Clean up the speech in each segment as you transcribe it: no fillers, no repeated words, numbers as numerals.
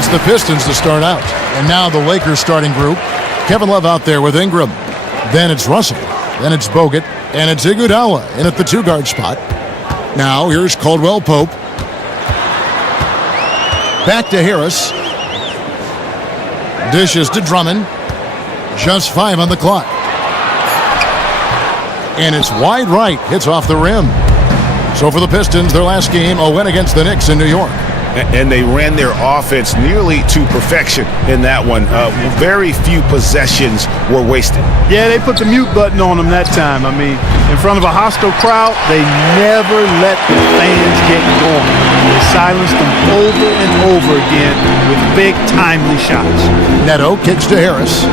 it's the Pistons to start out. And now the Lakers starting group. Kevin Love out there with Ingram. Then it's Russell. Then it's Bogut. And it's Iguodala in at the two-guard spot. Now here's Caldwell Pope. Back to Harris. Dishes to Drummond. Just 5 on the clock. And it's wide right. Hits off the rim. So for the Pistons, their last game, a win against the Knicks in New York. And they ran their offense nearly to perfection in that one. Very few possessions were wasted. Yeah, they put the mute button on them that time. I mean, in front of a hostile crowd, they never let the fans get going. They silenced them over and over again with big, timely shots. Neto kicks to Harris.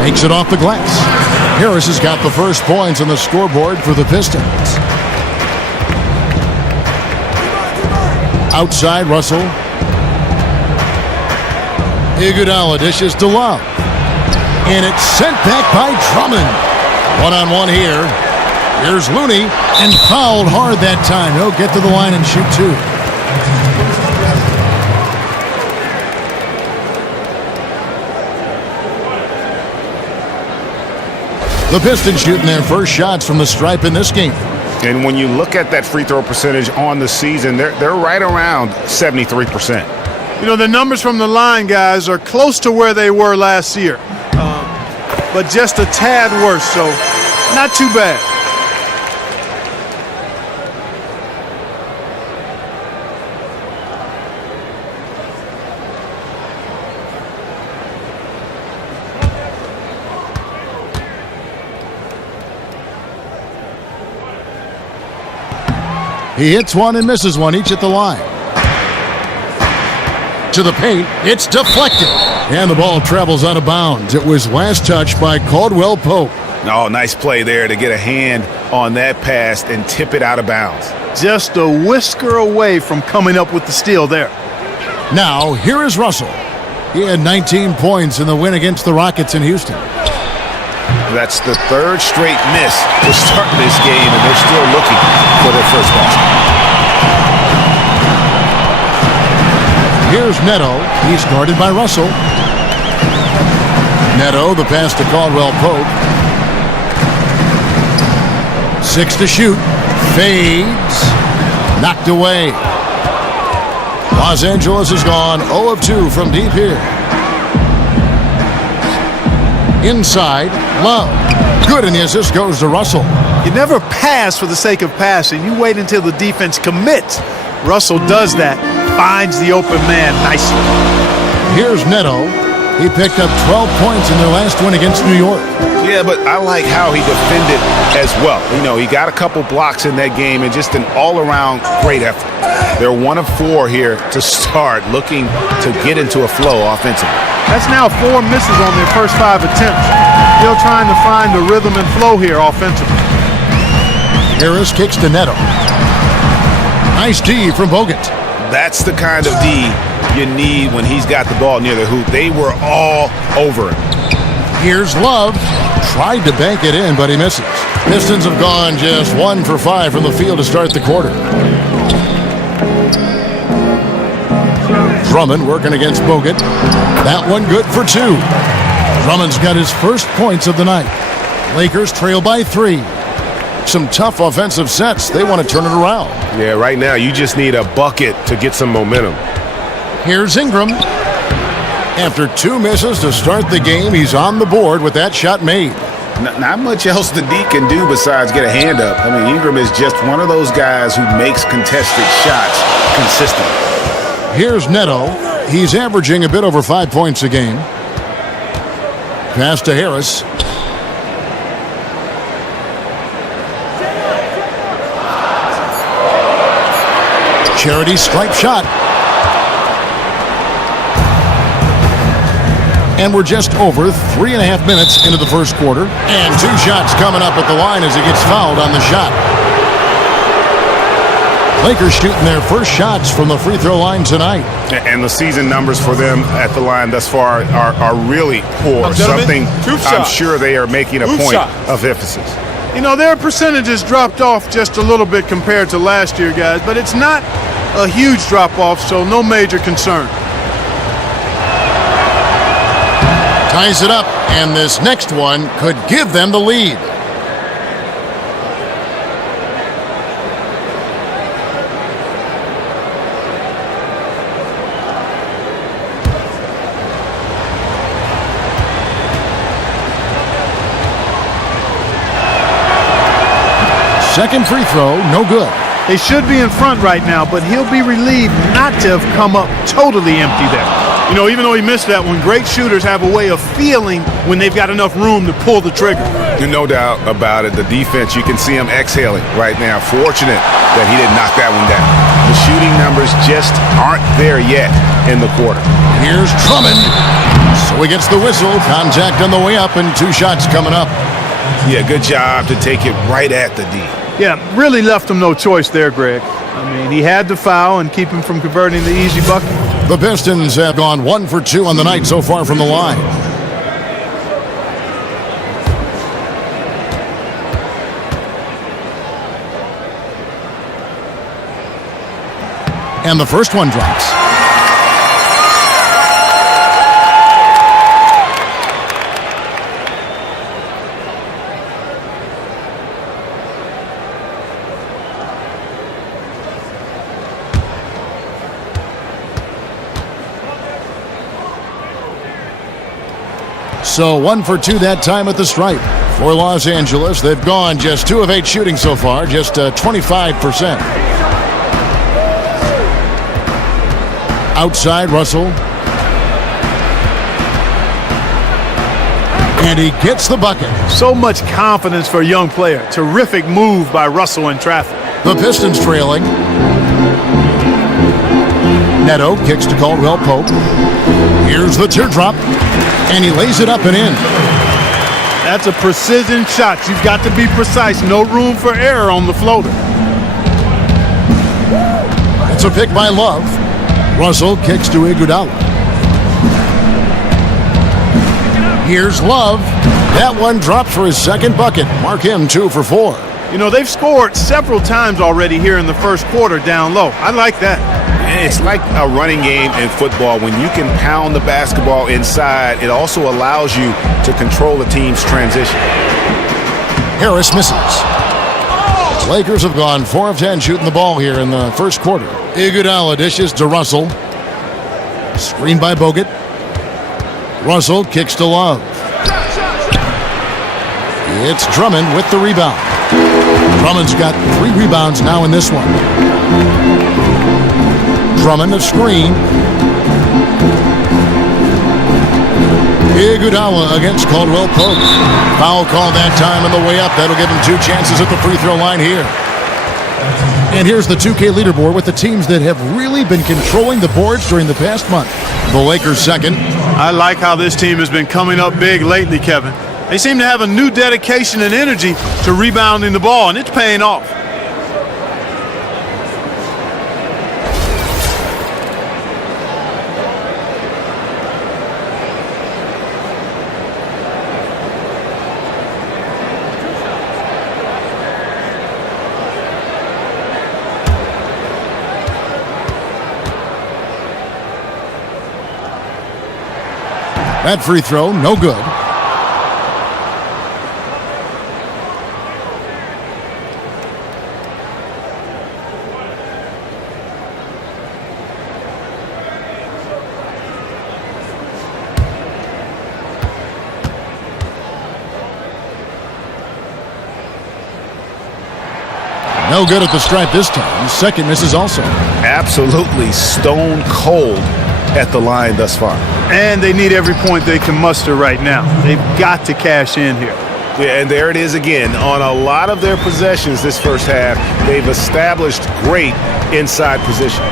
Makes it off the glass. Harris has got the first points on the scoreboard for the Pistons. Outside, Russell. Iguodala dishes to Love. And it's sent back by Drummond. One-on-one here. Here's Looney, and fouled hard that time. He'll get to the line and shoot two. The Pistons shooting their first shots from the stripe in this game. And when you look at that free throw percentage on the season, they're right around 73%. You know, the numbers from the line, guys, are close to where they were last year. But just a tad worse, so not too bad. He hits one and misses one, each at the line. To the paint, it's deflected. And the ball travels out of bounds. It was last touched by Caldwell Pope. Oh, nice play there to get a hand on that pass and tip it out of bounds. Just a whisker away from coming up with the steal there. Now, here is Russell. He had 19 points in the win against the Rockets in Houston. That's the third straight miss to start this game, and they're still looking for their first basket. Here's Neto. He's guarded by Russell. Neto, the pass to Caldwell Pope. 6 to shoot. Fades. Knocked away. Los Angeles has gone 0 of 2 from deep here. Inside, Love. Good, and the assist goes to Russell. You never pass for the sake of passing. You wait until the defense commits. Russell does that, finds the open man nicely. Here's Neto. He picked up 12 points in their last win against New York. Yeah, but I like how he defended as well. You know, he got a couple blocks in that game and just an all-around great effort. They're 1 of 4 here to start, looking to get into a flow offensively. That's now 4 misses on their first 5 attempts. Still trying to find the rhythm and flow here offensively. Harris kicks to Neto. Nice D from Bogut. That's the kind of D you need when he's got the ball near the hoop. They were all over him. Here's Love. Tried to bank it in, but he misses. Pistons have gone just 1 for 5 from the field to start the quarter. Drummond working against Bogut. That one good for 2. Drummond's got his first points of the night. Lakers trail by 3. Some tough offensive sets. They want to turn it around. Yeah, right now you just need a bucket to get some momentum. Here's Ingram. After 2 misses to start the game, he's on the board with that shot made. Not much else the D can do besides get a hand up. I mean, Ingram is just one of those guys who makes contested shots consistently. Here's Neto. He's averaging a bit over 5 points a game. Pass to Harris. Charity stripe shot. And we're just over 3.5 minutes into the first quarter. And 2 shots coming up at the line as he gets fouled on the shot. Lakers shooting their first shots from the free throw line tonight. And the season numbers for them at the line thus far are really poor. Something I'm sure they are making a point of emphasis. You know, their percentages dropped off just a little bit compared to last year, guys, but it's not a huge drop-off, so no major concern. Ties it up, and this next one could give them the lead. Second free throw, no good. They should be in front right now, but he'll be relieved not to have come up totally empty there. You know, even though he missed that one, great shooters have a way of feeling when they've got enough room to pull the trigger. No doubt about it. The defense, you can see him exhaling right now. Fortunate that he didn't knock that one down. The shooting numbers just aren't there yet in the quarter. Here's Drummond. So he gets the whistle. Contact on the way up, and 2 shots coming up. Yeah, good job to take it right at the D. Yeah, really left him no choice there, Greg. I mean, he had to foul and keep him from converting the easy bucket. The Pistons have gone 1 for 2 on the night so far from the line. And the first one drops. So 1 for 2 that time at the stripe. For Los Angeles, they've gone just 2 of 8 shooting so far, just 25%. Outside, Russell. And he gets the bucket. So much confidence for a young player. Terrific move by Russell in traffic. The Pistons trailing. Neto kicks to Caldwell Pope. Here's the teardrop. And he lays it up and in. That's a precision shot. You've got to be precise. No room for error on the floater. It's a pick by Love. Russell kicks to Iguodala. Here's Love. That one dropped for his second bucket. Mark him 2 for 4. You know, they've scored several times already here in the first quarter down low. I like that. It's like a running game in football. When you can pound the basketball inside, it also allows you to control the team's transition. Harris misses. Lakers have gone 4 of 10 shooting the ball here in the first quarter. Iguodala dishes to Russell. Screen by Bogut. Russell kicks to Love. It's Drummond with the rebound. Drummond's got 3 rebounds now in this one. Drummond a screen. Iguodala against Caldwell Pope. Foul call that time on the way up. That'll give him 2 chances at the free throw line here. And here's the 2K leaderboard with the teams that have really been controlling the boards during the past month. The Lakers second. I like how this team has been coming up big lately, Kevin. They seem to have a new dedication and energy to rebounding the ball, and it's paying off. That free throw, no good. No good at the stripe this time. Second misses also. Absolutely stone cold at the line thus far. And they need every point they can muster right now. They've got to cash in here. Yeah, and there it is again. On a lot of their possessions this first half, they've established great inside position.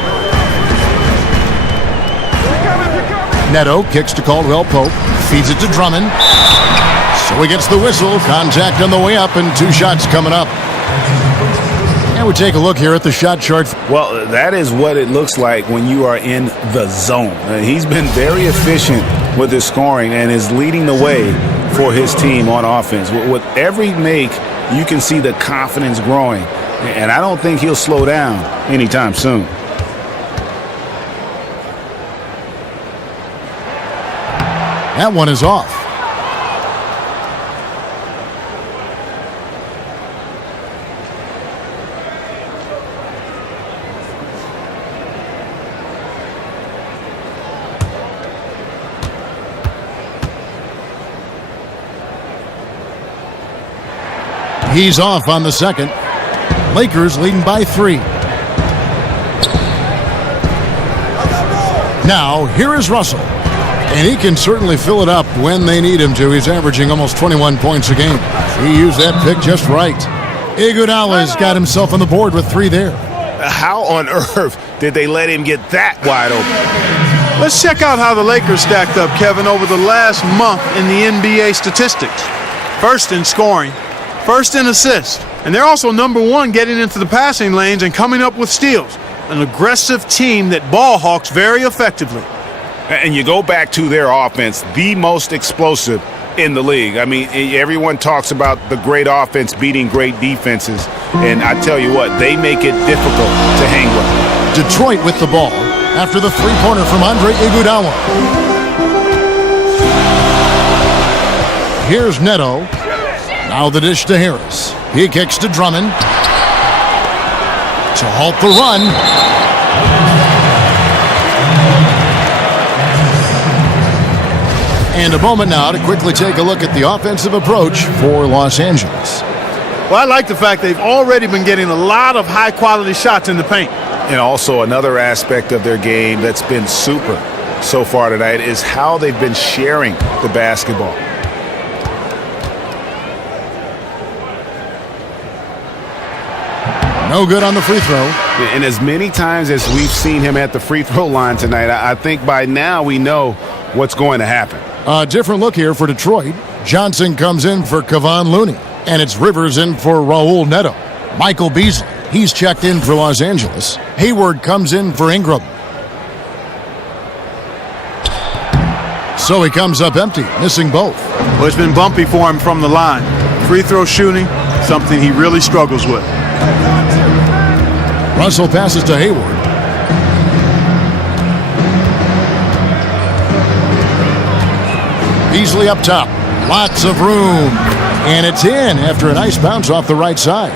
Neto kicks to Caldwell Pope. Feeds it to Drummond. So he gets the whistle. Contact on the way up and 2 shots coming up. And we take a look here at the shot chart. Well, that is what it looks like when you are in the zone. He's been very efficient with his scoring and is leading the way for his team on offense. With every make, you can see the confidence growing. And I don't think he'll slow down anytime soon. That one is off. He's off on the second. Lakers leading by 3. Now, here is Russell. And he can certainly fill it up when they need him to. He's averaging almost 21 points a game. He used that pick just right. Iguodala's got himself on the board with 3 there. How on earth did they let him get that wide open? Let's check out how the Lakers stacked up, Kevin, over the last month in the NBA statistics. First in scoring, first in assists, and they're also number 1 getting into the passing lanes and coming up with steals. An aggressive team that ball hawks very effectively. And you go back to their offense, the most explosive in the league. I mean, everyone talks about the great offense beating great defenses, and I tell you what, they make it difficult to hang with. Detroit with the ball after the three-pointer from Andre Iguodala. Here's Neto. Now the dish to Harris. He kicks to Drummond to halt the run. And a moment now to quickly take a look at the offensive approach for Los Angeles. Well, I like the fact they've already been getting a lot of high-quality shots in the paint. And also another aspect of their game that's been super so far tonight is how they've been sharing the basketball. No good on the free throw. And as many times as we've seen him at the free throw line tonight, I think by now we know what's going to happen. A different look here for Detroit. Johnson comes in for Kevon Looney, and it's Rivers in for Raul Neto. Michael Beasley, he's checked in for Los Angeles. Hayward comes in for Ingram. So he comes up empty, missing both. Well, it's been bumpy for him from the line. Free throw shooting, something he really struggles with. Russell passes to Hayward. Beasley up top. Lots of room. And it's in after a nice bounce off the right side.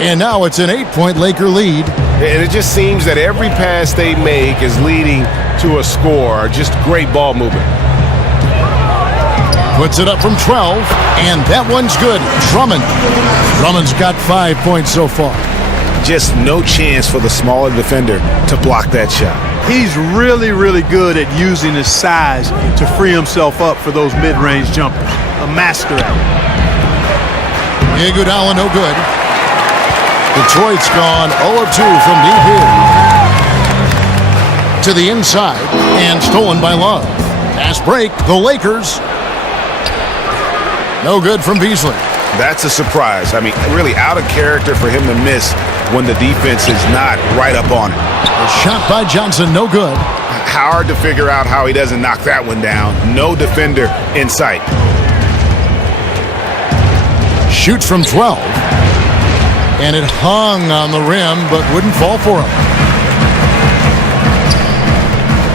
And now it's an 8-point Laker lead. And it just seems that every pass they make is leading to a score. Just great ball movement. Puts it up from 12. And that one's good. Drummond's got 5 points so far. Just no chance for the smaller defender to block that shot. He's really, really good at using his size to free himself up for those mid-range jumpers. A master at it. Iguodala no good. Detroit's gone 0 of 2 from deep here. To the inside and stolen by Love. Pass break, the Lakers. No good from Beasley. That's a surprise. I mean, really out of character for him to miss when the defense is not right up on it. A shot by Johnson, no good. Hard to figure out how he doesn't knock that one down. No defender in sight. Shoots from 12. And it hung on the rim, but wouldn't fall for him.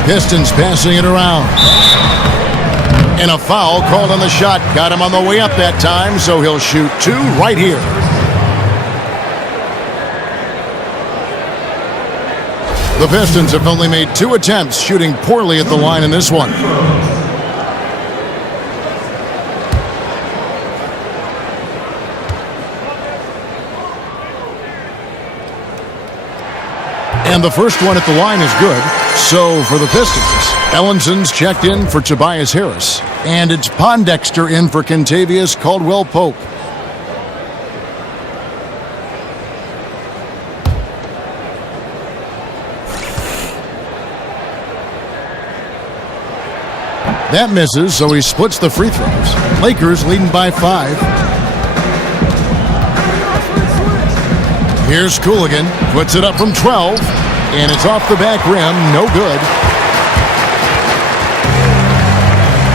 Pistons passing it around. And a foul called on the shot. Got him on the way up that time, so he'll shoot 2 right here. The Pistons have only made 2 attempts, shooting poorly at the line in this one. And the first one at the line is good. So for the Pistons, Ellinson's checked in for Tobias Harris. And it's Pondexter in for Kentavious Caldwell-Pope. That misses, so he splits the free throws. Lakers leading by 5. Here's Cooligan, puts it up from 12, and it's off the back rim, no good.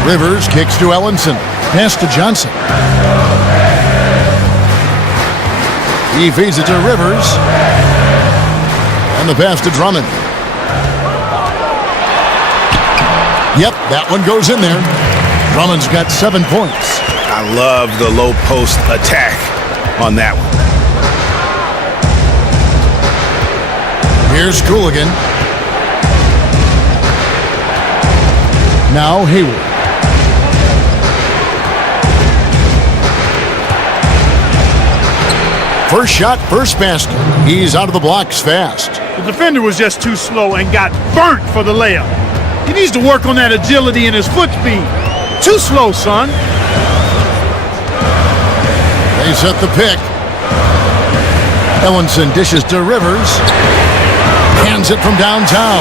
Rivers kicks to Ellinson, pass to Johnson. He feeds it to Rivers, and the pass to Drummond. Yep, that one goes in there. Drummond's got 7 points. I love the low post attack on that one. Here's Cooligan. Now Hayward. First shot, first basket. He's out of the blocks fast. The defender was just too slow and got burnt for the layup. He needs to work on that agility and his foot speed. Too slow, son. They set the pick. Ellenson dishes to Rivers. Hands it from downtown.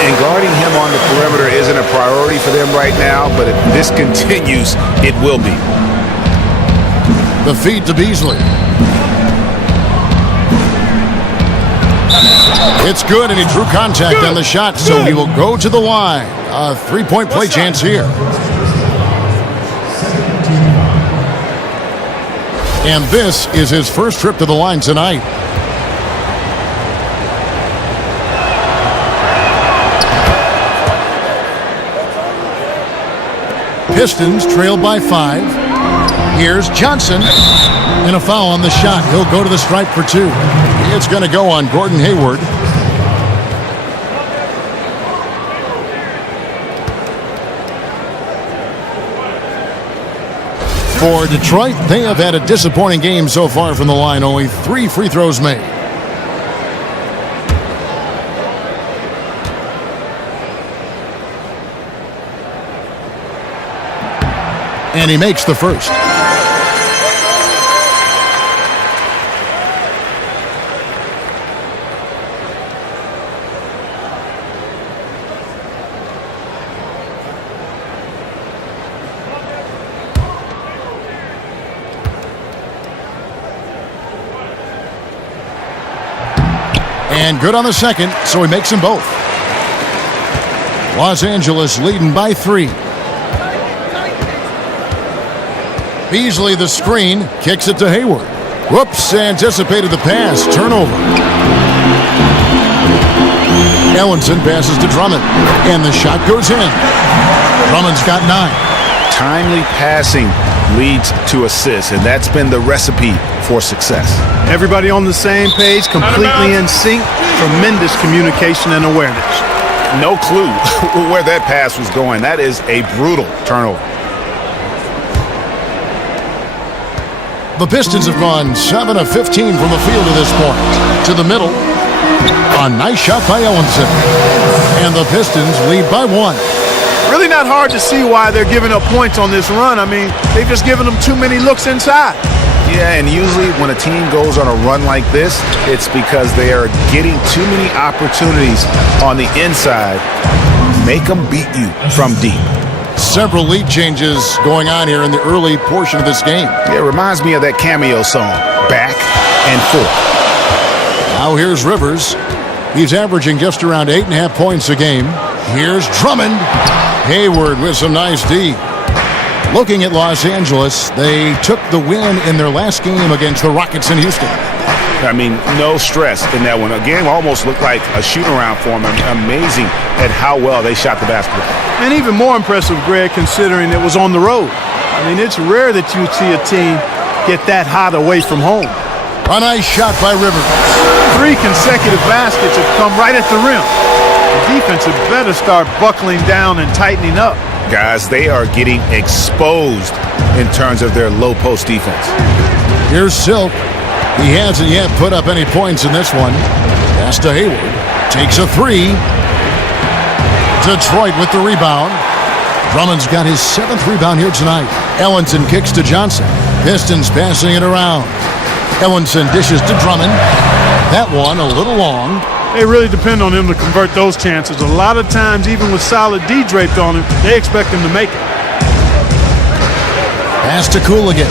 And guarding him on the perimeter isn't a priority for them right now, but if this continues, it will be. The feed to Beasley. It's good, and he drew contact on the shot, so he will go to the line. A 3-point play chance here. And this is his first trip to the line tonight. Pistons trail by 5. Here's Johnson. And a foul on the shot. He'll go to the stripe for 2. It's going to go on Gordon Hayward. For Detroit, they have had a disappointing game so far from the line. Only 3 free throws made. And he makes the first. And good on the second, so he makes them both. Los Angeles leading by 3. Beasley the screen, kicks it to Hayward. Whoops, anticipated the pass, turnover. Ellenson passes to Drummond, and the shot goes in. Drummond's got 9. Timely passing leads to assists, and that's been the recipe for success. Everybody on the same page, completely in sync, tremendous communication and awareness. No clue where that pass was going. That is a brutal turnover. The Pistons have gone 7 of 15 from the field to this point. To the middle. A nice shot by Ellenson. And the Pistons lead by 1. Really not hard to see why they're giving up points on this run. I mean, they've just given them too many looks inside. Yeah, and usually when a team goes on a run like this, it's because they are getting too many opportunities on the inside. Make them beat you from deep. Several lead changes going on here in the early portion of this game. Yeah, it reminds me of that cameo song, Back and Forth. Now here's Rivers. He's averaging just around 8.5 points a game. Here's Drummond. Hayward with some nice D. Looking at Los Angeles, they took the win in their last game against the Rockets in Houston. I mean, no stress in that one. A game almost looked like a shoot-around for them. Amazing at how well they shot the basketball. And even more impressive, Greg, considering it was on the road. I mean, it's rare that you see a team get that hot away from home. A nice shot by Rivers. 3 consecutive baskets have come right at the rim. The defense had better start buckling down and tightening up. Guys, they are getting exposed in terms of their low-post defense. Here's Silk. He hasn't yet put up any points in this one. Pass to Hayward. Takes a 3. Detroit with the rebound. Drummond's got his 7th rebound here tonight. Ellenson kicks to Johnson. Pistons passing it around. Ellenson dishes to Drummond. That one a little long. They really depend on him to convert those chances. A lot of times, even with solid D draped on him, they expect him to make it. Pass to Cooligan.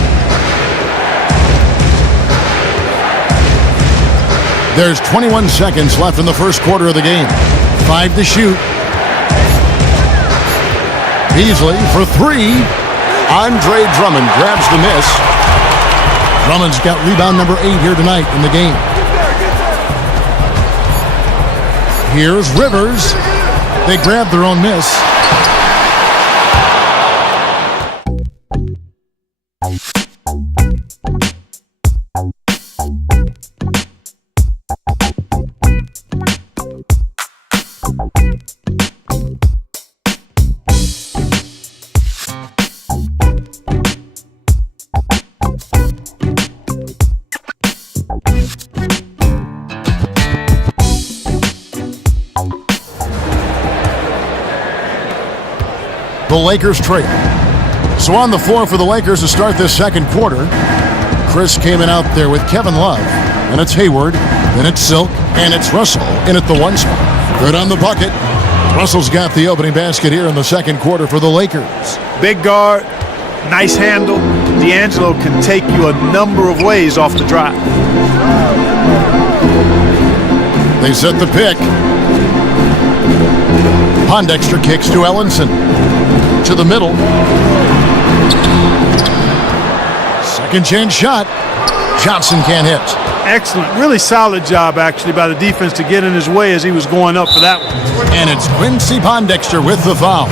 There's 21 seconds left in the first quarter of the game. 5 to shoot. Beasley for 3. Andre Drummond grabs the miss. Drummond's got rebound number 8 here tonight in the game. Here's Rivers. They grab their own miss. The Lakers trade. So on the floor for the Lakers to start this second quarter, Chris came in out there with Kevin Love, and it's Hayward, then it's Silk, and it's Russell in at the 1 spot. Good on the bucket. Russell's got the opening basket here in the second quarter for the Lakers. Big guard, nice handle. D'Angelo can take you a number of ways off the drive. They set the pick. Pondexter kicks to Ellenson. To the middle. Second chance shot. Johnson can't hit. Excellent. Really solid job, actually, by the defense to get in his way as he was going up for that one. And it's Quincy Pondexter with the foul.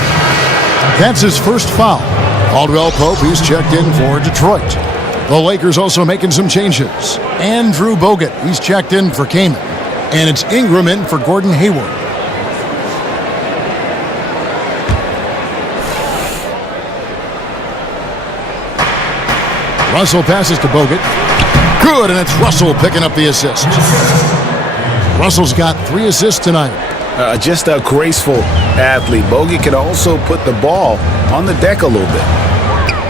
That's his first foul. Caldwell Pope, he's checked in for Detroit. The Lakers also making some changes. Andrew Bogut, he's checked in for Kaman. And it's Ingram in for Gordon Hayward. Russell passes to Bogut. Good, and it's Russell picking up the assist. Russell's got 3 assists tonight. Just a graceful athlete. Bogut can also put the ball on the deck a little bit.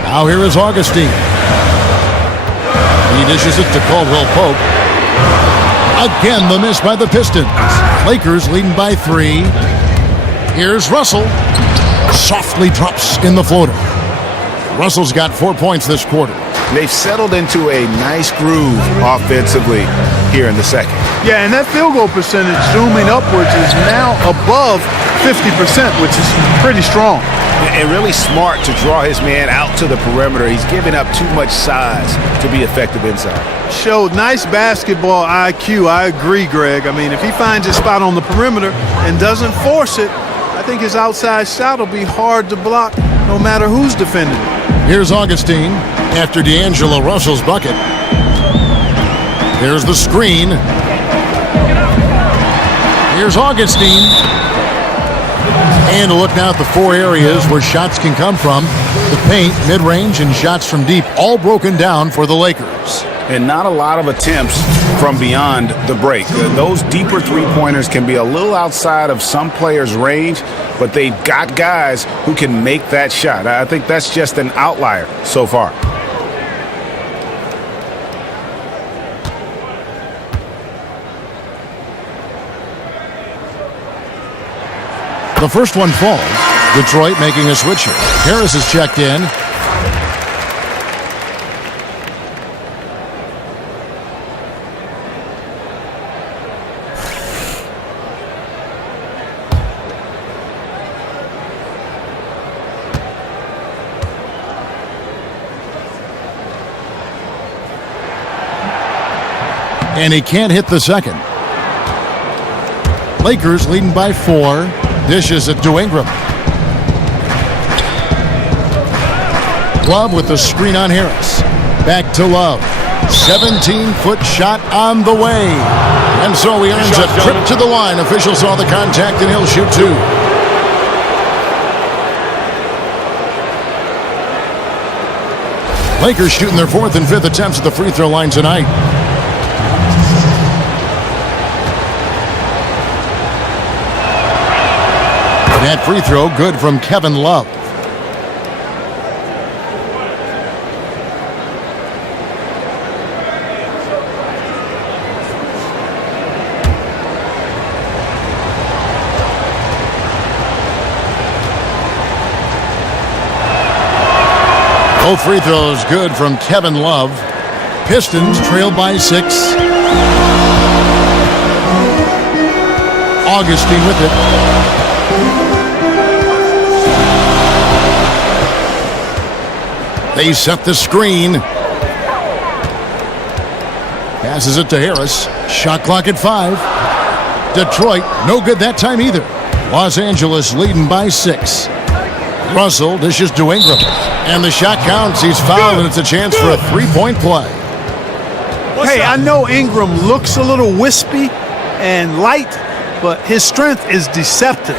Now here is Augustine. He dishes it to Caldwell Pope. Again, the miss by the Pistons. Lakers leading by 3. Here's Russell. Softly drops in the floater. Russell's got 4 points this quarter. They've settled into a nice groove offensively here in the second. Yeah, and that field goal percentage zooming upwards is now above 50%, which is pretty strong. And really smart to draw his man out to the perimeter. He's giving up too much size to be effective inside. Showed nice basketball IQ. I agree, Greg. I mean, if he finds his spot on the perimeter and doesn't force it, I think his outside shot will be hard to block no matter who's defending it. Here's Augustine after D'Angelo Russell's bucket. Here's the screen. Here's Augustine. And a look now at the 4 areas where shots can come from. The paint, mid-range, and shots from deep, all broken down for the Lakers. And not a lot of attempts from beyond the break. Those deeper three-pointers can be a little outside of some players' range, but they've got guys who can make that shot. I think that's just an outlier so far. The first one falls. Detroit making a switch here. Harris is checked in. And he can't hit the second. Lakers leading by 4. Dishes it to Ingram. Love with the screen on Harris. Back to Love. 17-foot shot on the way. And so he earns a trip to the line. Officials saw the contact and he'll shoot 2. Lakers shooting their 4th and 5th attempts at the free throw line tonight. That free throw good from Kevin Love. Both free throws good from Kevin Love. Pistons trailed by 6. Augustine with it. They set the screen. Passes it to Harris. Shot clock at 5. Detroit, no good that time either. Los Angeles leading by 6. Russell dishes to Ingram. And the shot counts. He's fouled, and it's a chance for a three-point play. Hey, I know Ingram looks a little wispy and light, but his strength is deceptive.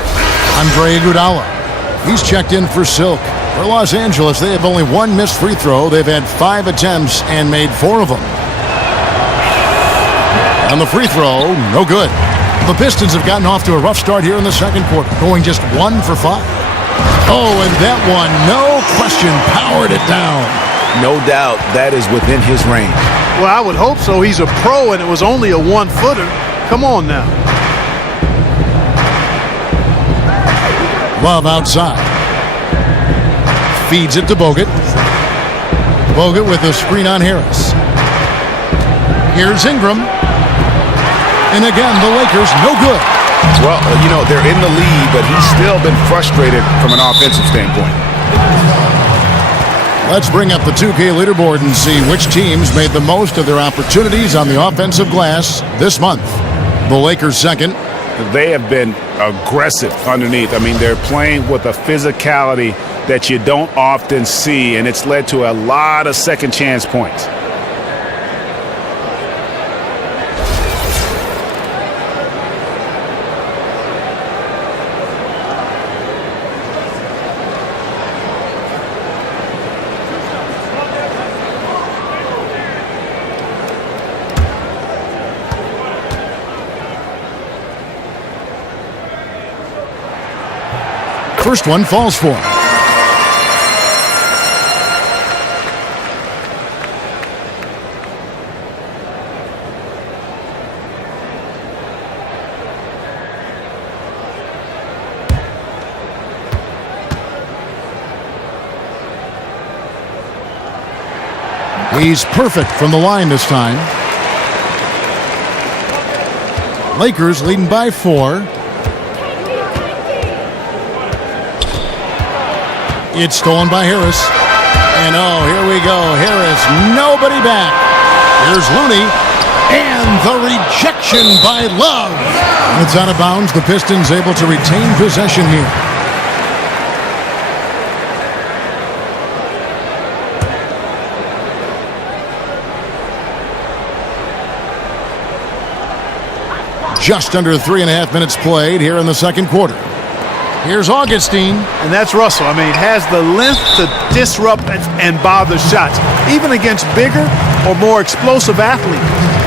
Andre Iguodala. He's checked in for Silk. For Los Angeles, they have only one missed free throw. They've had 5 attempts and made 4 of them. And the free throw, no good. The Pistons have gotten off to a rough start here in the second quarter, going just 1 for 5. Oh, and that one, no question, powered it down. No doubt that is within his range. Well, I would hope so. He's a pro, and it was only a one-footer. Come on now. Love outside. Feeds it to Bogut. Bogut with a screen on Harris. Here's Ingram. And again, the Lakers, no good. Well, you know, they're in the lead, but he's still been frustrated from an offensive standpoint. Let's bring up the 2K leaderboard and see which teams made the most of their opportunities on the offensive glass this month. The Lakers second. They have been aggressive underneath. I mean, they're playing with a physicality that you don't often see, and it's led to a lot of second chance points. First one falls for him. He's perfect from the line this time. Lakers leading by 4. It's stolen by Harris. And oh, here we go. Harris, nobody back. Here's Looney. And the rejection by Love. It's out of bounds. The Pistons able to retain possession here. Just under 3.5 minutes played here in the second quarter. Here's Augustine. And that's Russell. I mean, has the length to disrupt and bother shots, even against bigger or more explosive athletes.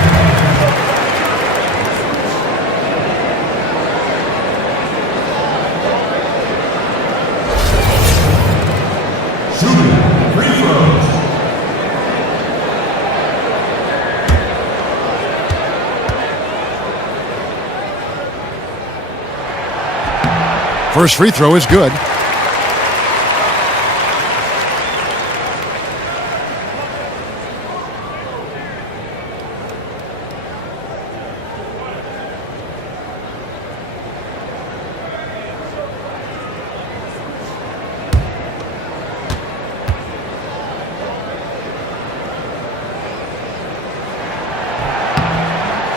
First free throw is good.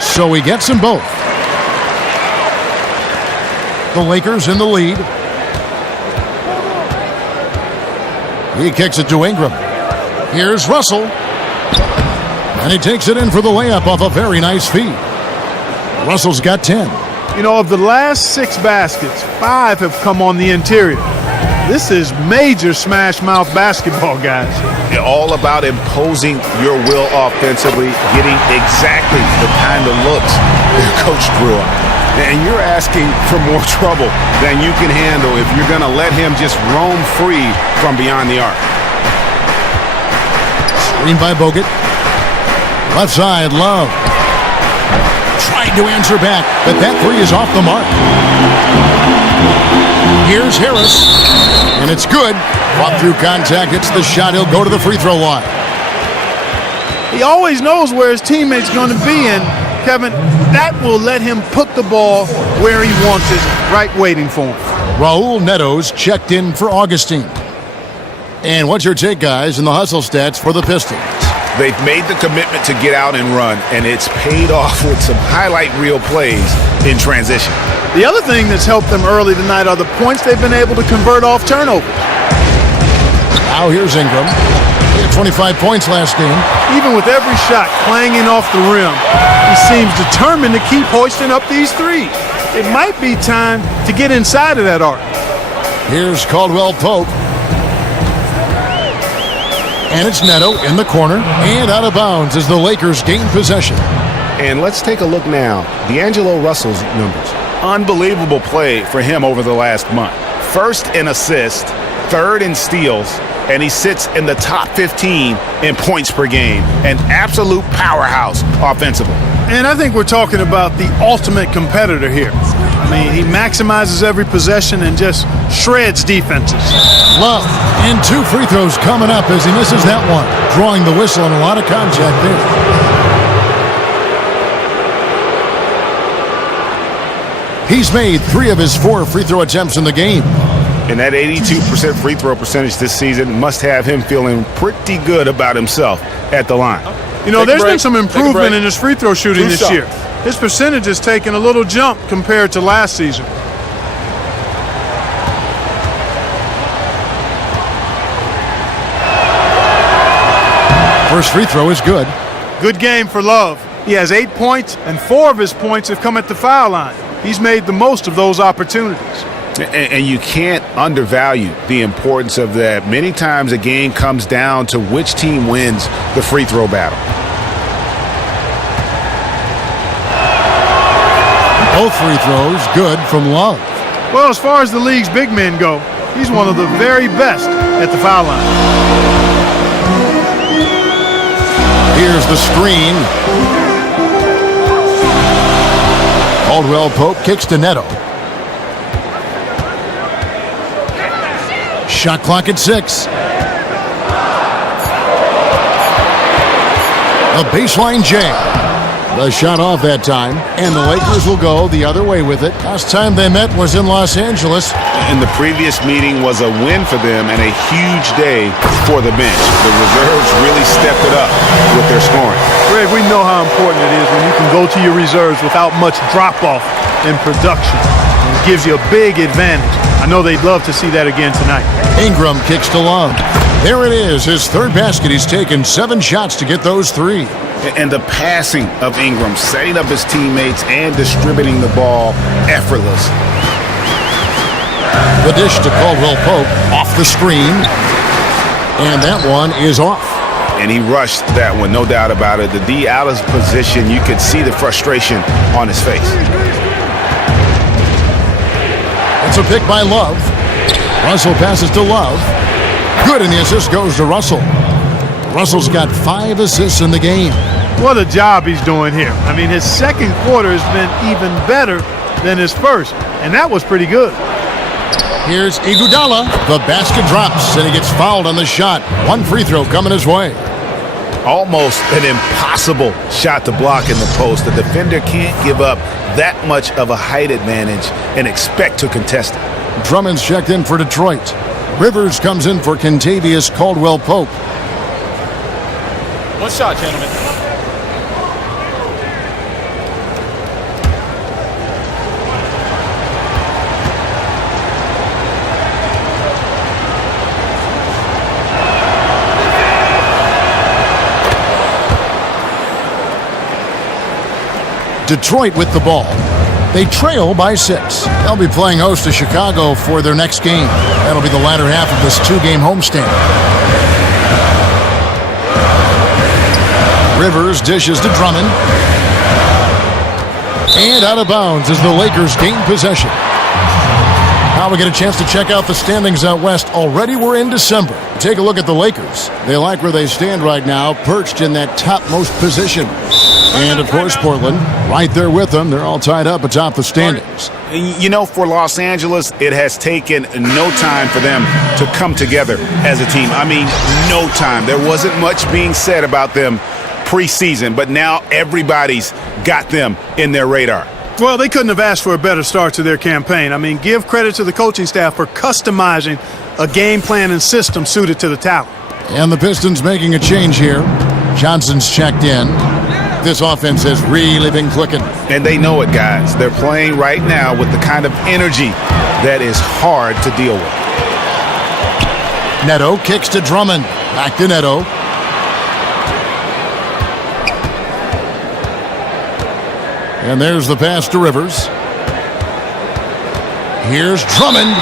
So he gets them both. The Lakers in the lead. He kicks it to Ingram. Here's Russell. And he takes it in for the layup off a very nice feed. Russell's got 10. You know, of the last 6 baskets, 5 have come on the interior. This is major smash mouth basketball, guys. They're all about imposing your will offensively, getting exactly the kind of looks their coach drew up. And you're asking for more trouble than you can handle if you're going to let him just roam free from beyond the arc. Screen by Bogut. Left side, Love. Tried to answer back, but that three is off the mark. Here's Harris. And it's good. Fought through contact, hits the shot. He'll go to the free throw line. He always knows where his teammate's going to be, and Kevin, that will let him put the ball where he wants it, right waiting for him. Raul Neto's checked in for Augustine. And what's your take, guys, in the hustle stats for the Pistons? They've made the commitment to get out and run, and it's paid off with some highlight reel plays in transition. The other thing that's helped them early tonight are the points they've been able to convert off turnovers. Now here's Ingram. He had 25 points last game. Even with every shot clanging off the rim, he seems determined to keep hoisting up these threes. It might be time to get inside of that arc. Here's Caldwell Pope. And it's Neto in the corner and out of bounds as the Lakers gain possession. And let's take a look now. D'Angelo Russell's numbers. Unbelievable play for him over the last month. First in assists, third in steals, and he sits in the top 15 in points per game. An absolute powerhouse offensively. And I think we're talking about the ultimate competitor here. I mean, he maximizes every possession and just shreds defenses. Love, and 2 free throws coming up as he misses that one. Drawing the whistle and a lot of contact there. He's made 3 of his 4 free throw attempts in the game. And that 82% free throw percentage this season must have him feeling pretty good about himself at the line. You know, there's been some improvement in his free throw shooting this year. His percentage has taken a little jump compared to last season. First free throw is good. Good game for Love. He has 8 points, and 4 of his points have come at the foul line. He's made the most of those opportunities. And you can't undervalue the importance of that. Many times a game comes down to which team wins the free throw battle. Both free throws good from Love. Well, as far as the league's big men go, he's one of the very best at the foul line. Here's the screen. Caldwell Pope kicks to Neto. Shot clock at 6. A baseline jam. The shot off that time, and the Lakers will go the other way with it. Last time they met was in Los Angeles. And the previous meeting was a win for them and a huge day for the bench. The reserves really stepped it up with their scoring. Greg, we know how important it is when you can go to your reserves without much drop-off in production. It gives you a big advantage. I know they'd love to see that again tonight. Ingram kicks to Love. There it is, his third basket. He's taken 7 shots to get those 3. And the passing of Ingram, setting up his teammates and distributing the ball effortless. The dish to Caldwell Pope off the screen. And that one is off. And he rushed that one, no doubt about it. The D out of position, you could see the frustration on his face. It's a pick by Love. Russell passes to Love. Good, and the assist goes to Russell. Russell's got 5 assists in the game. What a job he's doing here. I mean, his second quarter has been even better than his first, and that was pretty good. Here's Iguodala. The basket drops, and he gets fouled on the shot. 1 free throw coming his way. Almost an impossible shot to block in the post. The defender can't give up that much of a height advantage and expect to contest it. Drummond's checked in for Detroit. Rivers comes in for Kentavious Caldwell-Pope. One shot, gentlemen. Detroit with the ball. They trail by 6. They'll be playing host to Chicago for their next game. That'll be the latter half of this 2-game homestand. Rivers dishes to Drummond. And out of bounds as the Lakers gain possession. Now we get a chance to check out the standings out west. Already we're in December. Take a look at the Lakers. They like where they stand right now, perched in that topmost position. And, of course, Portland, right there with them. They're all tied up atop the standings. You know, for Los Angeles, it has taken no time for them to come together as a team. I mean, no time. There wasn't much being said about them preseason, but now everybody's got them in their radar. Well, they couldn't have asked for a better start to their campaign. I mean, give credit to the coaching staff for customizing a game plan and system suited to the talent. And the Pistons making a change here. Johnson's checked in. This offense has really been clicking. And they know it, guys. They're playing right now with the kind of energy that is hard to deal with. Neto kicks to Drummond. Back to Neto. And there's the pass to Rivers. Here's Drummond.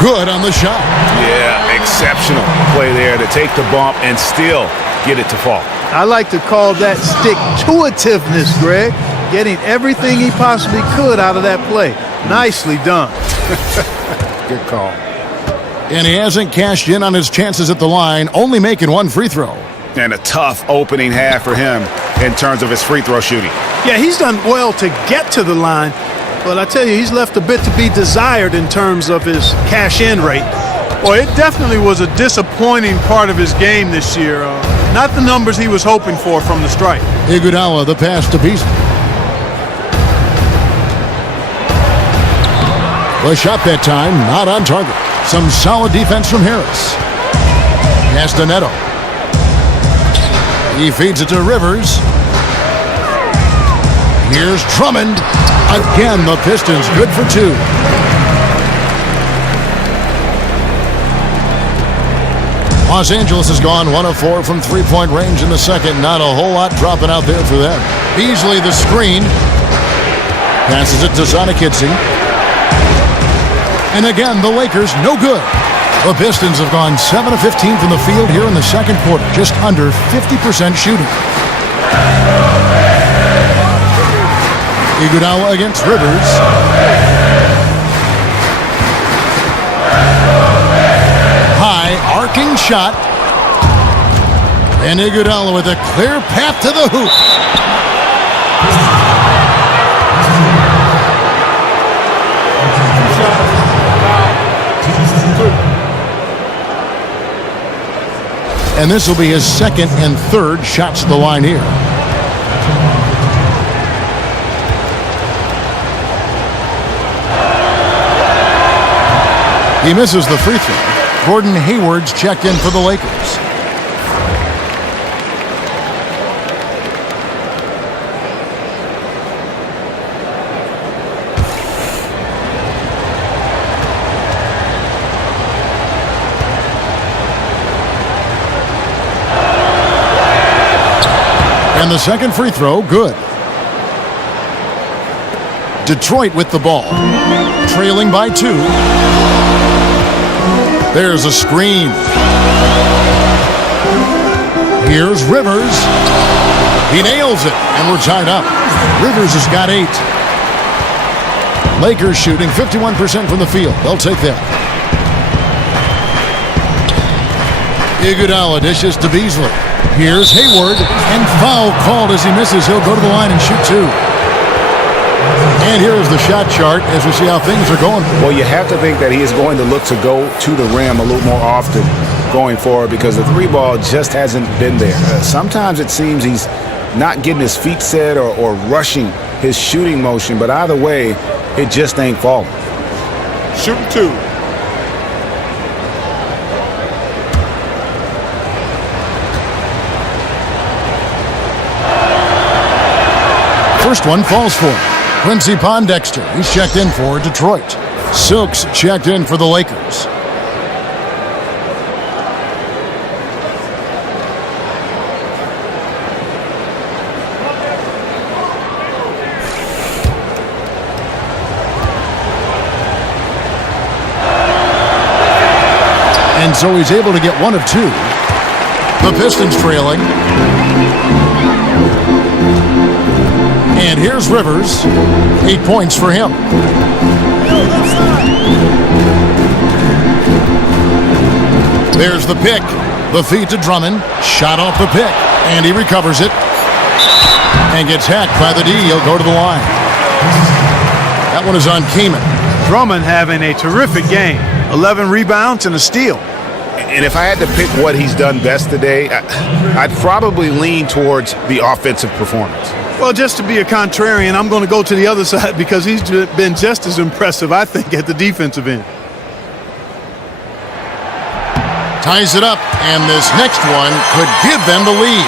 Good on the shot. Yeah, exceptional play there to take the bump and still get it to fall. I like to call that stick-to-itiveness, Greg. Getting everything he possibly could out of that play. Nicely done. Good call. And he hasn't cashed in on his chances at the line, only making one free throw. And a tough opening half for him in terms of his free throw shooting. Yeah, he's done well to get to the line, but I tell you, he's left a bit to be desired in terms of his cash-in rate. Well, it definitely was a disappointing part of his game this year. Not the numbers he was hoping for from the stripe. Iguodala, the pass to Beasley. The shot that time, not on target. Some solid defense from Harris. Pass to Neto. He feeds it to Rivers. Here's Drummond. Again, the Pistons good for two. Los Angeles has gone 1 of 4 from three-point range in the second. Not a whole lot dropping out there for them. Beasley the screen. Passes it to Zonikidze. And again, the Lakers no good. The Pistons have gone 7 of 15 from the field here in the second quarter. Just under 50% shooting. Iguodala against Rivers. High arcing shot. And Iguodala with a clear path to the hoop. And this will be his second and third shots to the line here. He misses the free throw. Gordon Hayward's checked in for the Lakers. And the second free throw, good. Detroit with the ball. Trailing by 2. There's a screen. Here's Rivers. He nails it, and we're tied up. Rivers has got 8. Lakers shooting 51% from the field. They'll take that. Iguodala dishes to Beasley. Here's Hayward, and foul called as he misses. He'll go to the line and shoot 2. And here is the shot chart as we see how things are going. Well, you have to think that he is going to look to go to the rim a little more often going forward because the 3-ball just hasn't been there. Sometimes it seems he's not getting his feet set or rushing his shooting motion, but either way, it just ain't falling. Shooting 2. First one falls for him. Quincy Pondexter, he's checked in for Detroit. Silks checked in for the Lakers. And so he's able to get 1 of 2. The Pistons trailing. And here's Rivers. 8 points for him. There's the pick. The feed to Drummond. Shot off the pick. And he recovers it. And gets hacked by the D. He'll go to the line. That one is on Kaman. Drummond having a terrific game. 11 rebounds and a steal. And if I had to pick what he's done best today, I'd probably lean towards the offensive performance. Well, just to be a contrarian, I'm going to go to the other side because he's been just as impressive, I think, at the defensive end. Ties it up, and this next one could give them the lead.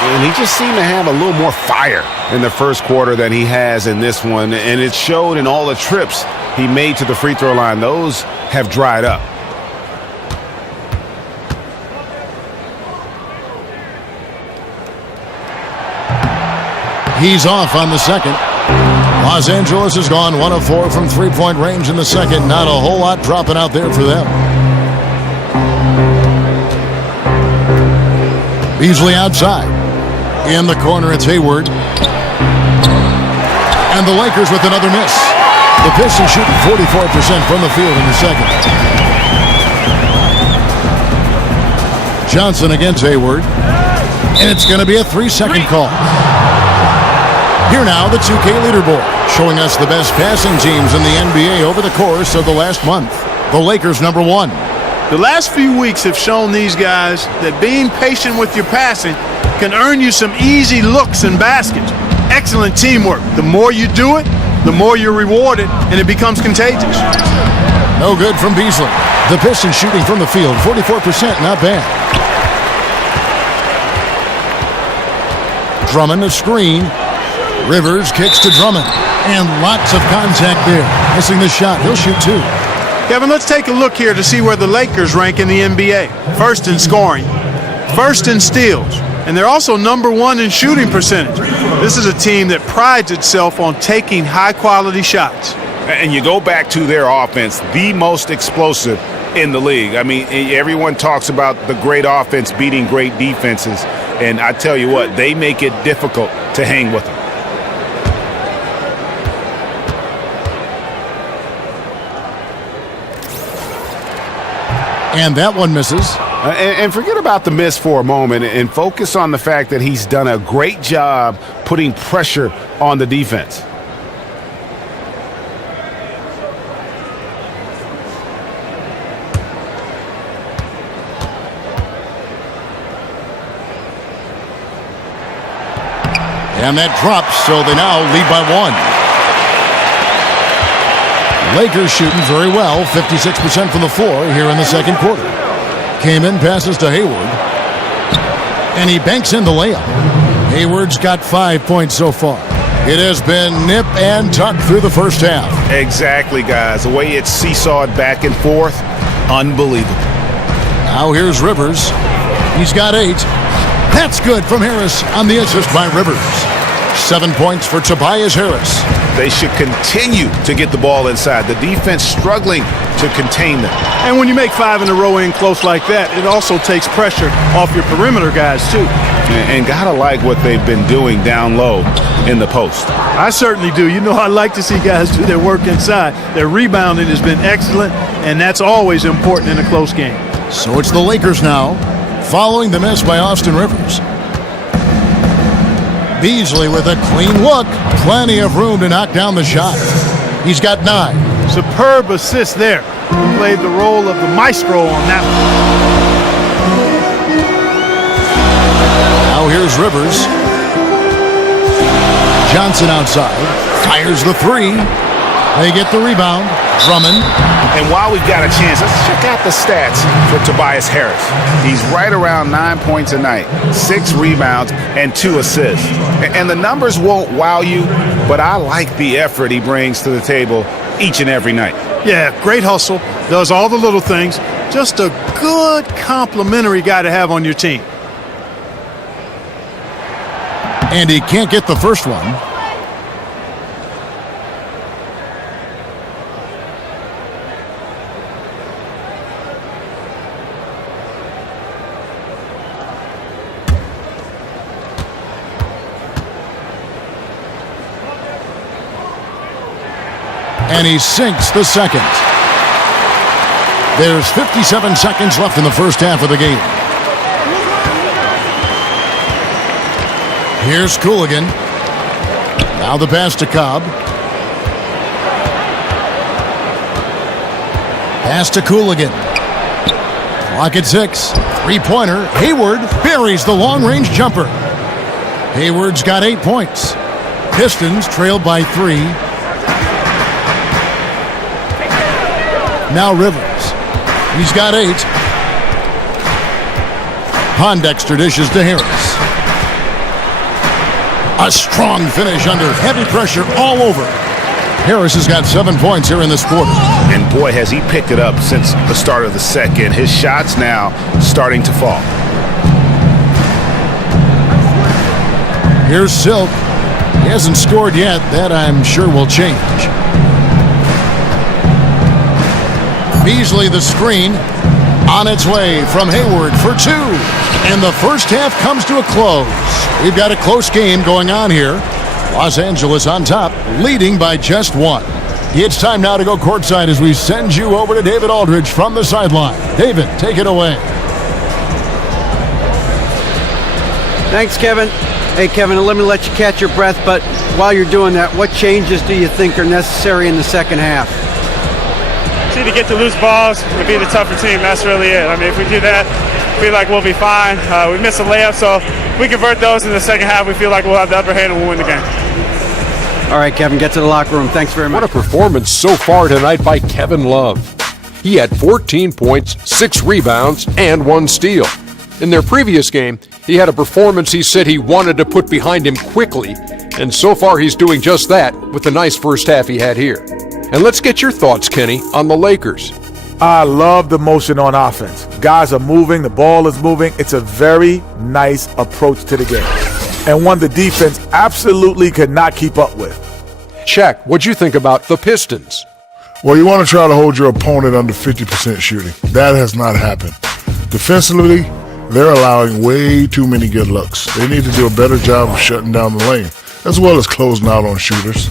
And he just seemed to have a little more fire in the first quarter than he has in this one, and it showed in all the trips he made to the free throw line. Those have dried up. He's off on the second. Los Angeles has gone 1 of 4 from three-point range in the second. Not a whole lot dropping out there for them. Beasley outside. In the corner, it's Hayward. And the Lakers with another miss. The Pistons shooting 44% from the field in the second. Johnson against Hayward. And it's going to be a 3-second call. Here now, the 2K leaderboard, showing us the best passing teams in the NBA over the course of the last month. The Lakers number 1. The last few weeks have shown these guys that being patient with your passing can earn you some easy looks and baskets. Excellent teamwork. The more you do it, the more you're rewarded, and it becomes contagious. No good from Beasley. The Pistons shooting from the field, 44%, not bad. Drummond a screen. Rivers kicks to Drummond. And lots of contact there. Missing the shot. He'll shoot 2. Kevin, let's take a look here to see where the Lakers rank in the NBA. First in scoring, first in steals, and they're also number 1 in shooting percentage. This is a team that prides itself on taking high-quality shots. And you go back to their offense, the most explosive in the league. I mean, everyone talks about the great offense beating great defenses, and I tell you what, they make it difficult to hang with them. And that one misses. And forget about the miss for a moment and focus on the fact that he's done a great job putting pressure on the defense. And that drops, so they now lead by 1. Lakers shooting very well, 56% from the floor here in the second quarter. Kaman passes to Hayward. And he banks in the layup. Hayward's got 5 points so far. It has been nip and tuck through the first half. Exactly, guys. The way it's seesawed back and forth, unbelievable. Now here's Rivers. He's got 8. That's good from Harris on the assist by Rivers. 7 points for Tobias Harris. They should continue to get the ball inside. The defense struggling to contain them. And when you make 5 in a row in close like that, it also takes pressure off your perimeter guys, too. And gotta like what they've been doing down low in the post. I certainly do. You know, I like to see guys do their work inside. Their rebounding has been excellent, and that's always important in a close game. So it's the Lakers now, following the miss by Austin Rivers. Beasley with a clean look. Plenty of room to knock down the shot. He's got 9. Superb assist there. He played the role of the maestro on that one. Now here's Rivers. Johnson outside. Fires the 3. They get the rebound. Drummond. And while we've got a chance, let's check out the stats for Tobias Harris. He's right around 9 points a night, 6 rebounds, and 2 assists. And the numbers won't wow you, but I like the effort he brings to the table each and every night. Yeah, great hustle, does all the little things. Just a good complimentary guy to have on your team. And he can't get the first one. And he sinks the second. There's 57 seconds left in the first half of the game. Here's Cooligan. Now the pass to Cobb. Pass to Cooligan. Clock at 6. Three-pointer. Hayward buries the long-range jumper. Hayward's got 8 points. Pistons trailed by 3. Now Rivers. He's got 8. Pondexter dishes to Harris. A strong finish under heavy pressure all over. Harris has got 7 points here in this quarter. And boy, has he picked it up since the start of the second. His shots now starting to fall. Here's Silk. He hasn't scored yet. That, I'm sure, will change. Beasley the screen. On its way from Hayward for two. And the first half comes to a close. We've got a close game going on here. Los Angeles on top, leading by just one. It's time now to go courtside as we send you over to David Aldridge from the sideline. David, take it away. Thanks, Kevin. Hey, Kevin, let me let you catch your breath, but while you're doing that, what changes do you think are necessary in the second half? To get the loose balls and be the tougher team. That's really it. I mean, if we do that, I feel like we'll be fine. We missed a layup, so if we convert those in the second half, we feel like we'll have the upper hand and we'll win the game. All right, Kevin, get to the locker room. Thanks very much. What a performance so far tonight by Kevin Love. He had 14 points, 6 rebounds, and 1 steal. In their previous game, he had a performance he said he wanted to put behind him quickly, and so far he's doing just that with the nice first half he had here. And let's get your thoughts, Kenny, on the Lakers. I love the motion on offense. Guys are moving, the ball is moving. It's a very nice approach to the game, and one the defense absolutely could not keep up with. Shaq, what'd you think about the Pistons? Well, you want to try to hold your opponent under 50% shooting. That has not happened. Defensively, they're allowing way too many good looks. They need to do a better job of shutting down the lane, as well as closing out on shooters.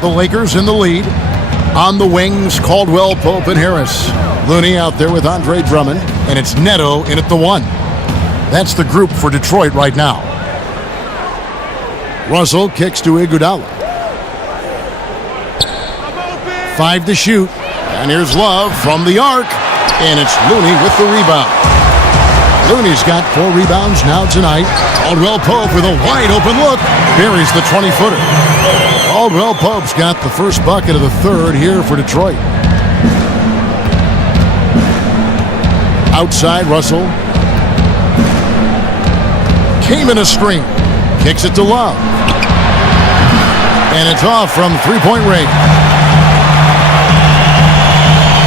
The Lakers in the lead. On the wings, Caldwell, Pope, and Harris. Looney out there with Andre Drummond, and it's Neto in at the 1. That's the group for Detroit right now. Russell kicks to Iguodala. 5 to shoot, and here's Love from the arc, and it's Looney with the rebound. Looney's got 4 rebounds now tonight. Caldwell Pope with a wide open look, buries the 20-footer. Caldwell Pope's got the first bucket of the third here for Detroit. Outside, Russell. Came in a screen. Kicks it to Love. And it's off from three-point range.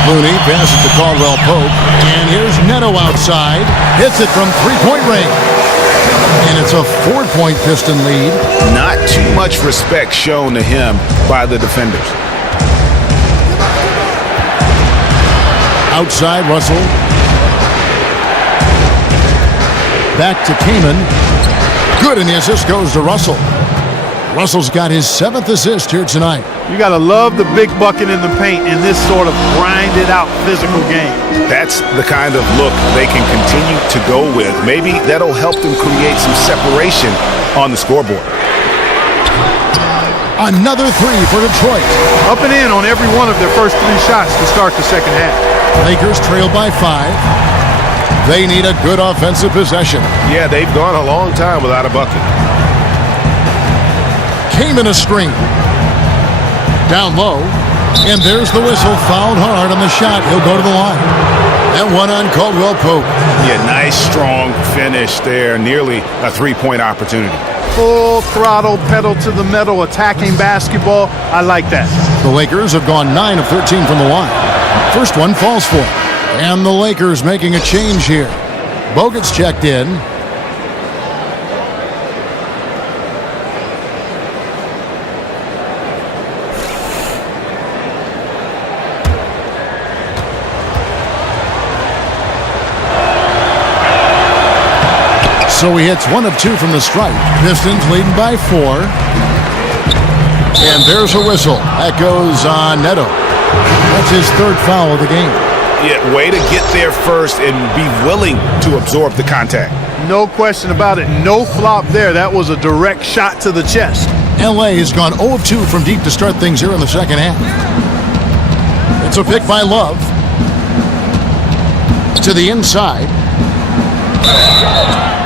Looney passes to Caldwell Pope. And here's Neto outside. Hits it from three-point range. And it's a 4-point Piston lead. Not too much respect shown to him by the defenders. Outside, Russell. Back to Kaman. Good, and the assist goes to Russell. Russell's got his 7th assist here tonight. You got to love the big bucket in the paint in this sort of grinded-out physical game. That's the kind of look they can continue to go with. Maybe that'll help them create some separation on the scoreboard. Another 3 for Detroit. Up and in on every one of their first 3 shots to start the second half. Lakers trail by 5. They need a good offensive possession. Yeah, they've gone a long time without a bucket. Came in a screen. Down low. And there's the whistle. Fouled hard on the shot. He'll go to the line. And one on Caldwell Pope. Yeah, nice, strong finish there. Nearly a 3-point opportunity. Full throttle, pedal to the metal, attacking basketball. I like that. The Lakers have gone 9 of 13 from the line. First one falls for him. And the Lakers making a change here. Bogut's checked in. So he hits 1 of 2 from the stripe. Pistons leading by 4. And there's a whistle. That goes on Neto. That's his 3rd foul of the game. Yeah, way to get there first and be willing to absorb the contact. No question about it. No flop there. That was a direct shot to the chest. LA has gone 0 of 2 from deep to start things here in the second half. It's a pick by Love. To the inside.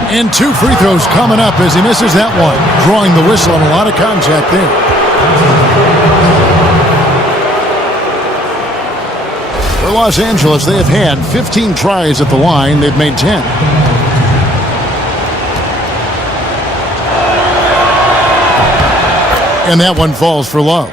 And 2 free throws coming up as he misses that one. Drawing the whistle and a lot of contact there. For Los Angeles, they have had 15 tries at the line. They've made 10. And that one falls for Love.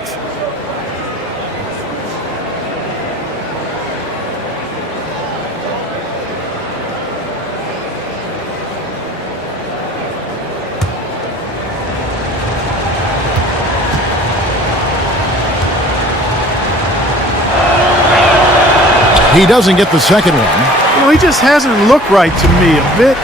He doesn't get the second one. You know, he just hasn't looked right to me. A bit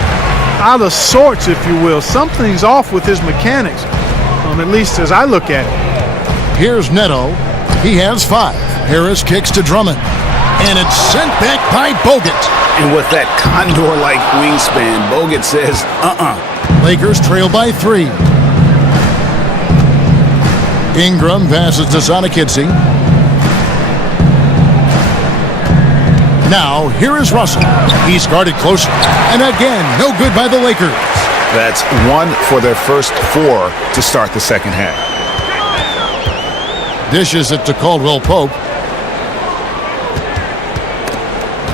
out of sorts, if you will. Something's off with his mechanics, at least as I look at it. Here's Neto. He has 5. Harris kicks to Drummond. And it's sent back by Bogut. And with that condor-like wingspan, Bogut says, Lakers trail by 3. Ingram passes to Sonikidzie. Now, here is Russell. He's guarded closer. And again, no good by the Lakers. That's 1 for their first 4 to start the second half. Dishes it to Caldwell Pope.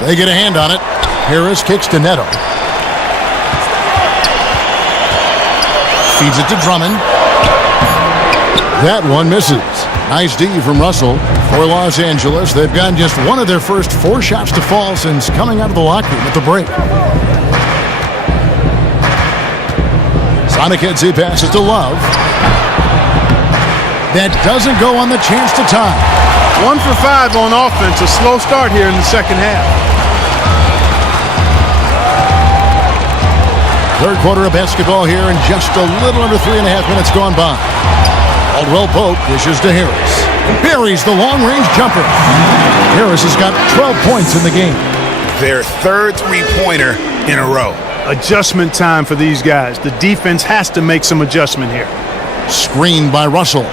They get a hand on it. Harris kicks to Neto. Feeds it to Drummond. That one misses. Nice D from Russell. For Los Angeles, they've gotten just 1 of their first 4 shots to fall since coming out of the locker room at the break. Sonikidzie passes to Love. That doesn't go on the chance to tie. 1 for 5 on offense. A slow start here in the second half. Third quarter of basketball here, and just a little under 3.5 minutes gone by. Caldwell Pope dishes to Harris. Buries the long-range jumper. Harris has got 12 points in the game. Their third three-pointer in a row. Adjustment time for these guys. The defense has to make some adjustment here. Screened by Russell.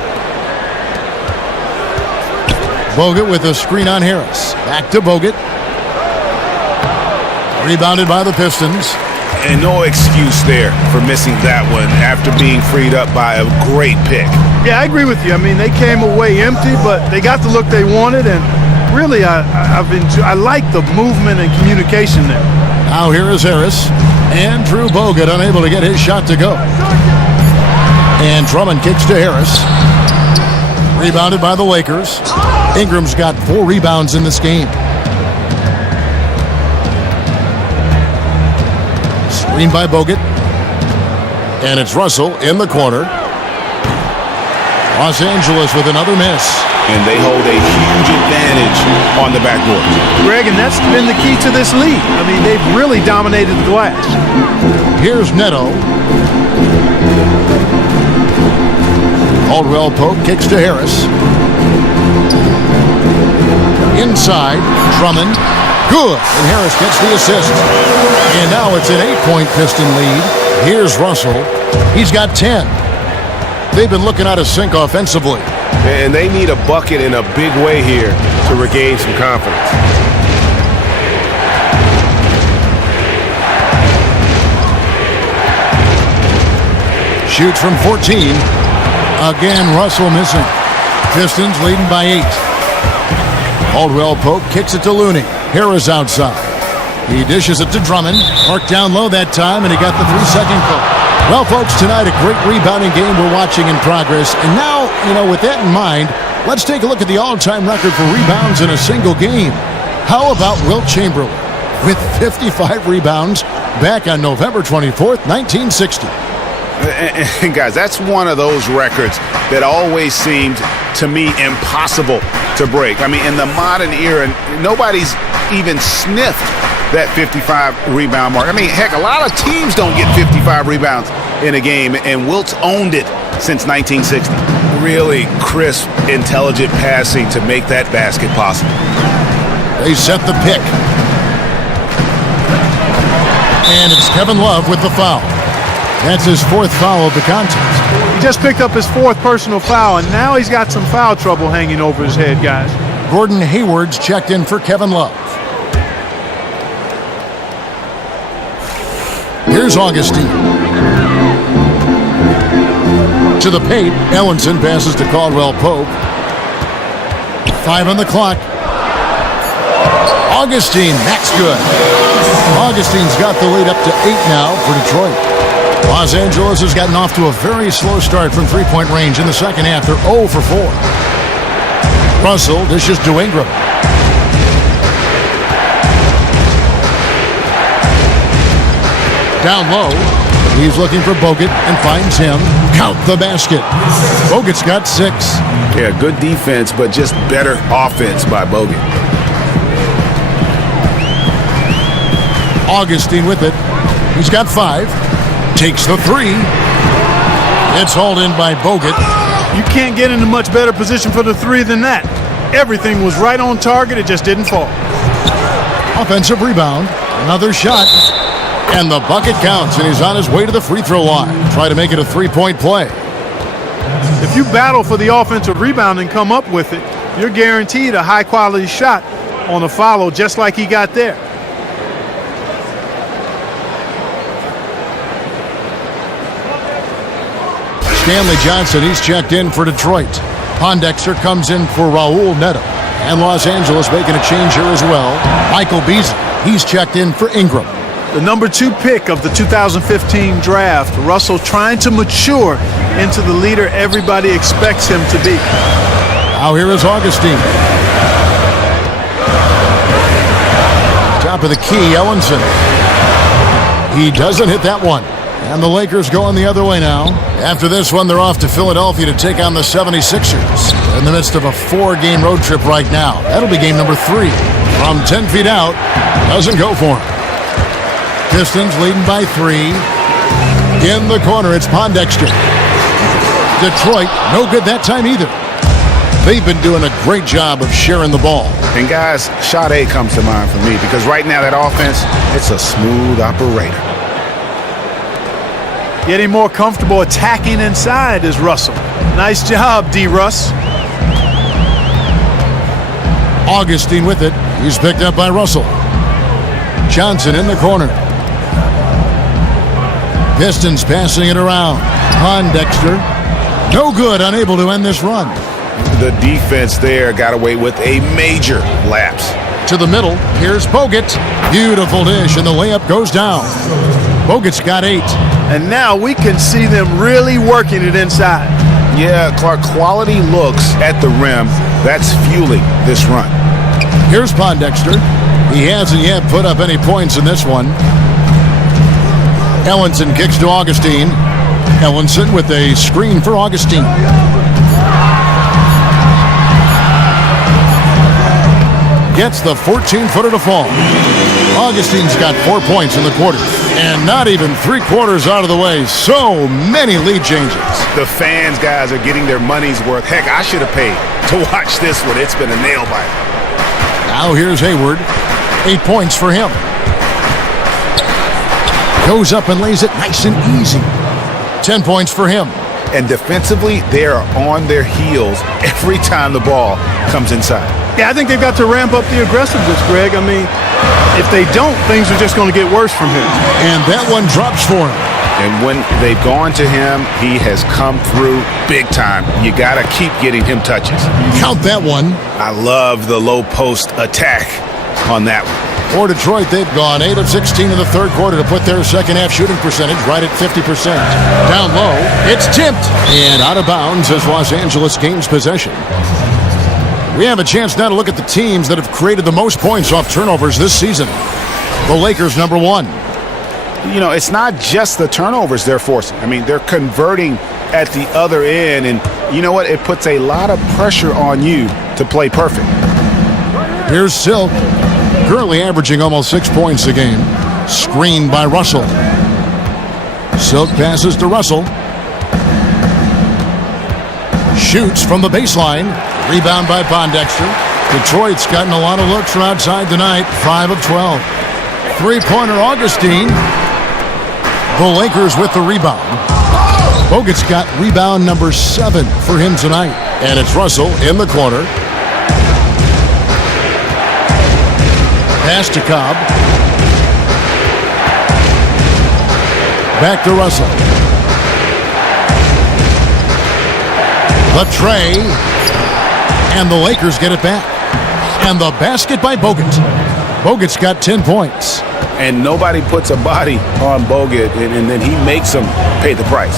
Bogut with a screen on Harris. Back to Bogut. Rebounded by the Pistons. And no excuse there for missing that one after being freed up by a great pick. Yeah, I agree with you. I mean, they came away empty, but they got the look they wanted, and really, I like the movement and communication there. Now here is Harris. Andrew Bogut unable to get his shot to go. And Drummond kicks to Harris. Rebounded by the Lakers. Ingram's got 4 rebounds in this game. Screen by Bogut. And it's Russell in the corner. Los Angeles with another miss. And they hold a huge advantage on the backboard. Greg, and that's been the key to this lead. I mean, they've really dominated the glass. Here's Neto. Caldwell Pope kicks to Harris. Inside, Drummond. Good. And Harris gets the assist. And now it's an 8-point Piston lead. Here's Russell. He's got 10. They've been looking out of sync offensively. And they need a bucket in a big way here to regain some confidence. Shoots from 14. Again, Russell missing. Pistons leading by 8. Caldwell Pope kicks it to Looney. Harris outside. He dishes it to Drummond. Marked down low that time, and he got the 3-second call. Well, folks, tonight a great rebounding game we're watching in progress. And now, with that in mind, let's take a look at the all-time record for rebounds in a single game. How about Wilt Chamberlain with 55 rebounds back on November 24th, 1960? And guys, that's one of those records that always seemed to me impossible to break. I mean, in the modern era, nobody's even sniffed that 55 rebound mark. I mean, heck, a lot of teams don't get 55 rebounds in a game, and Wilt's owned it since 1960. Really crisp, intelligent passing to make that basket possible. They set the pick. And it's Kevin Love with the foul. That's his 4th foul of the contest. He just picked up his 4th personal foul, and now he's got some foul trouble hanging over his head, guys. Gordon Hayward's checked in for Kevin Love. Here's Augustine. To the paint, Ellenson passes to Caldwell Pope. 5 on the clock. Augustine, that's good. Augustine's got the lead up to 8 now for Detroit. Los Angeles has gotten off to a very slow start from 3-point range in the second half. They're 0 for 4. Russell dishes to Ingram. Down low, he's looking for Bogut and finds him. Count the basket. Bogut's got 6. Yeah, good defense, but just better offense by Bogut. Augustine with it. He's got 5. Takes the 3. It's hauled in by Bogut. You can't get into much better position for the 3 than that. Everything was right on target. It just didn't fall. Offensive rebound. Another shot. And the bucket counts, and he's on his way to the free throw line. Try to make it a 3-point play. If you battle for the offensive rebound and come up with it, you're guaranteed a high-quality shot on a follow just like he got there. Stanley Johnson, he's checked in for Detroit. Pondexter comes in for Raul Neto. And Los Angeles making a change here as well. Michael Beasley, he's checked in for Ingram. The number 2 pick of the 2015 draft, Russell trying to mature into the leader everybody expects him to be. Now here is Augustine. Top of the key, Ellenson. He doesn't hit that one. And the Lakers going the other way now. After this one, they're off to Philadelphia to take on the 76ers. In the midst of a 4-game road trip right now. That'll be game number 3. From 10 feet out, doesn't go for him. Pistons leading by 3. In the corner, it's Pondexter. Detroit, no good that time either. They've been doing a great job of sharing the ball. And guys, shot A comes to mind for me because right now that offense, it's a smooth operator. Getting more comfortable attacking inside is Russell. Nice job, D-Russ. Augustine with it. He's picked up by Russell. Johnson in the corner. Pistons passing it around. Pondexter. No good, unable to end this run. The defense there got away with a major lapse. To the middle, here's Bogut. Beautiful dish, and the layup goes down. Bogut's got 8. And now we can see them really working it inside. Yeah, Clark, quality looks at the rim. That's fueling this run. Here's Pondexter. He hasn't yet put up any points in this one. Ellenson kicks to Augustine. Ellenson with a screen for Augustine. Gets the 14-footer to fall. Augustine's got 4 points in the quarter. And not even 3/4 out of the way. So many lead changes. The fans, guys, are getting their money's worth. Heck, I should have paid to watch this one. It's been a nail biter. Now here's Hayward. 8 points for him. Goes up and lays it nice and easy. 10 points for him. And defensively, they are on their heels every time the ball comes inside. Yeah, I think they've got to ramp up the aggressiveness, Greg. I mean, if they don't, things are just going to get worse from here. And that one drops for him. And when they've gone to him, he has come through big time. You got to keep getting him touches. Count that one. I love the low post attack on that one. For Detroit, they've gone 8 of 16 in the third quarter to put their second-half shooting percentage right at 50%. Down low, it's tipped. And out of bounds as Los Angeles gains possession. We have a chance now to look at the teams that have created the most points off turnovers this season. The Lakers, number 1. You know, it's not just the turnovers they're forcing. I mean, they're converting at the other end. And you know what? It puts a lot of pressure on you to play perfect. Here's Silk. Currently averaging almost 6 points a game. Screened by Russell. Silk passes to Russell. Shoots from the baseline. Rebound by Pondexter. Detroit's gotten a lot of looks from outside tonight. 5 of 12. Three-pointer Augustine. The Lakers with the rebound. Bogut's got rebound number 7 for him tonight. And it's Russell in the corner. Pass to Cobb. Back to Russell. The tray. And the Lakers get it back. And the basket by Bogut. Bogut's got 10 points. And nobody puts a body on Bogut, and then he makes them pay the price.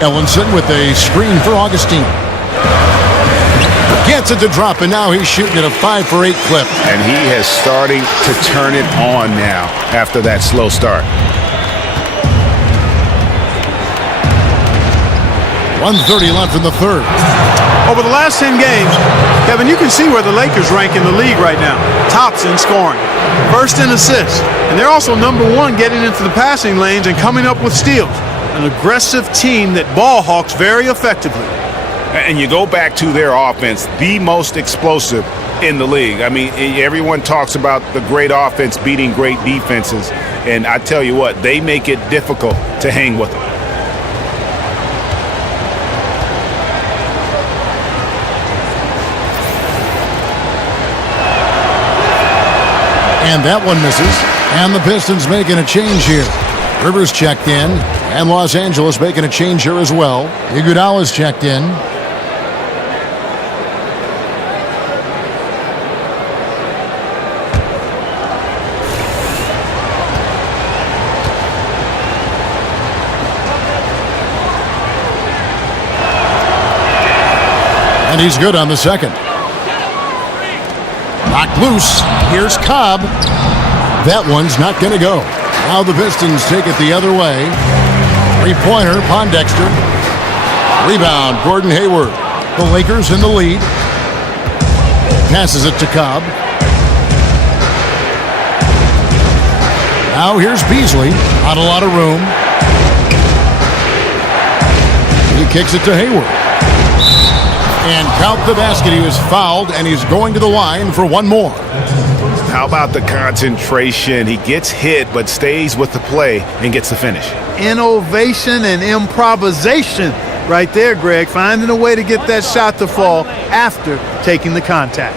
Ellenson with a screen for Augustine. Gets it to drop, and now he's shooting at a 5 for 8 clip. And he has starting to turn it on now after that slow start. 1:30 left in the third. Over the last 10 games, Kevin, you can see where the Lakers rank in the league right now. Tops in scoring. first in assists, and they're also #1 getting into the passing lanes and coming up with steals. An aggressive team that ball hawks very effectively. And you go back to their offense, the most explosive in the league. I mean, everyone talks about the great offense beating great defenses, and I tell you what, they make it difficult to hang with them. And that one misses. And the Pistons making a change here. Rivers checked in, and Los Angeles making a change here as well. Iguodala's checked in. And he's good on the second. Knocked loose. Here's Cobb. That one's not going to go. Now the Pistons take it the other way. Three-pointer, Pondexter. Rebound, Gordon Hayward. The Lakers in the lead. Passes it to Cobb. Now here's Beasley. Not a lot of room. He kicks it to Hayward. And count the basket. He was fouled, and he's going to the line for one more. How about the concentration? He gets hit, but stays with the play and gets the finish. Innovation and improvisation right there, Greg. Finding a way to get that shot to fall after taking the contact.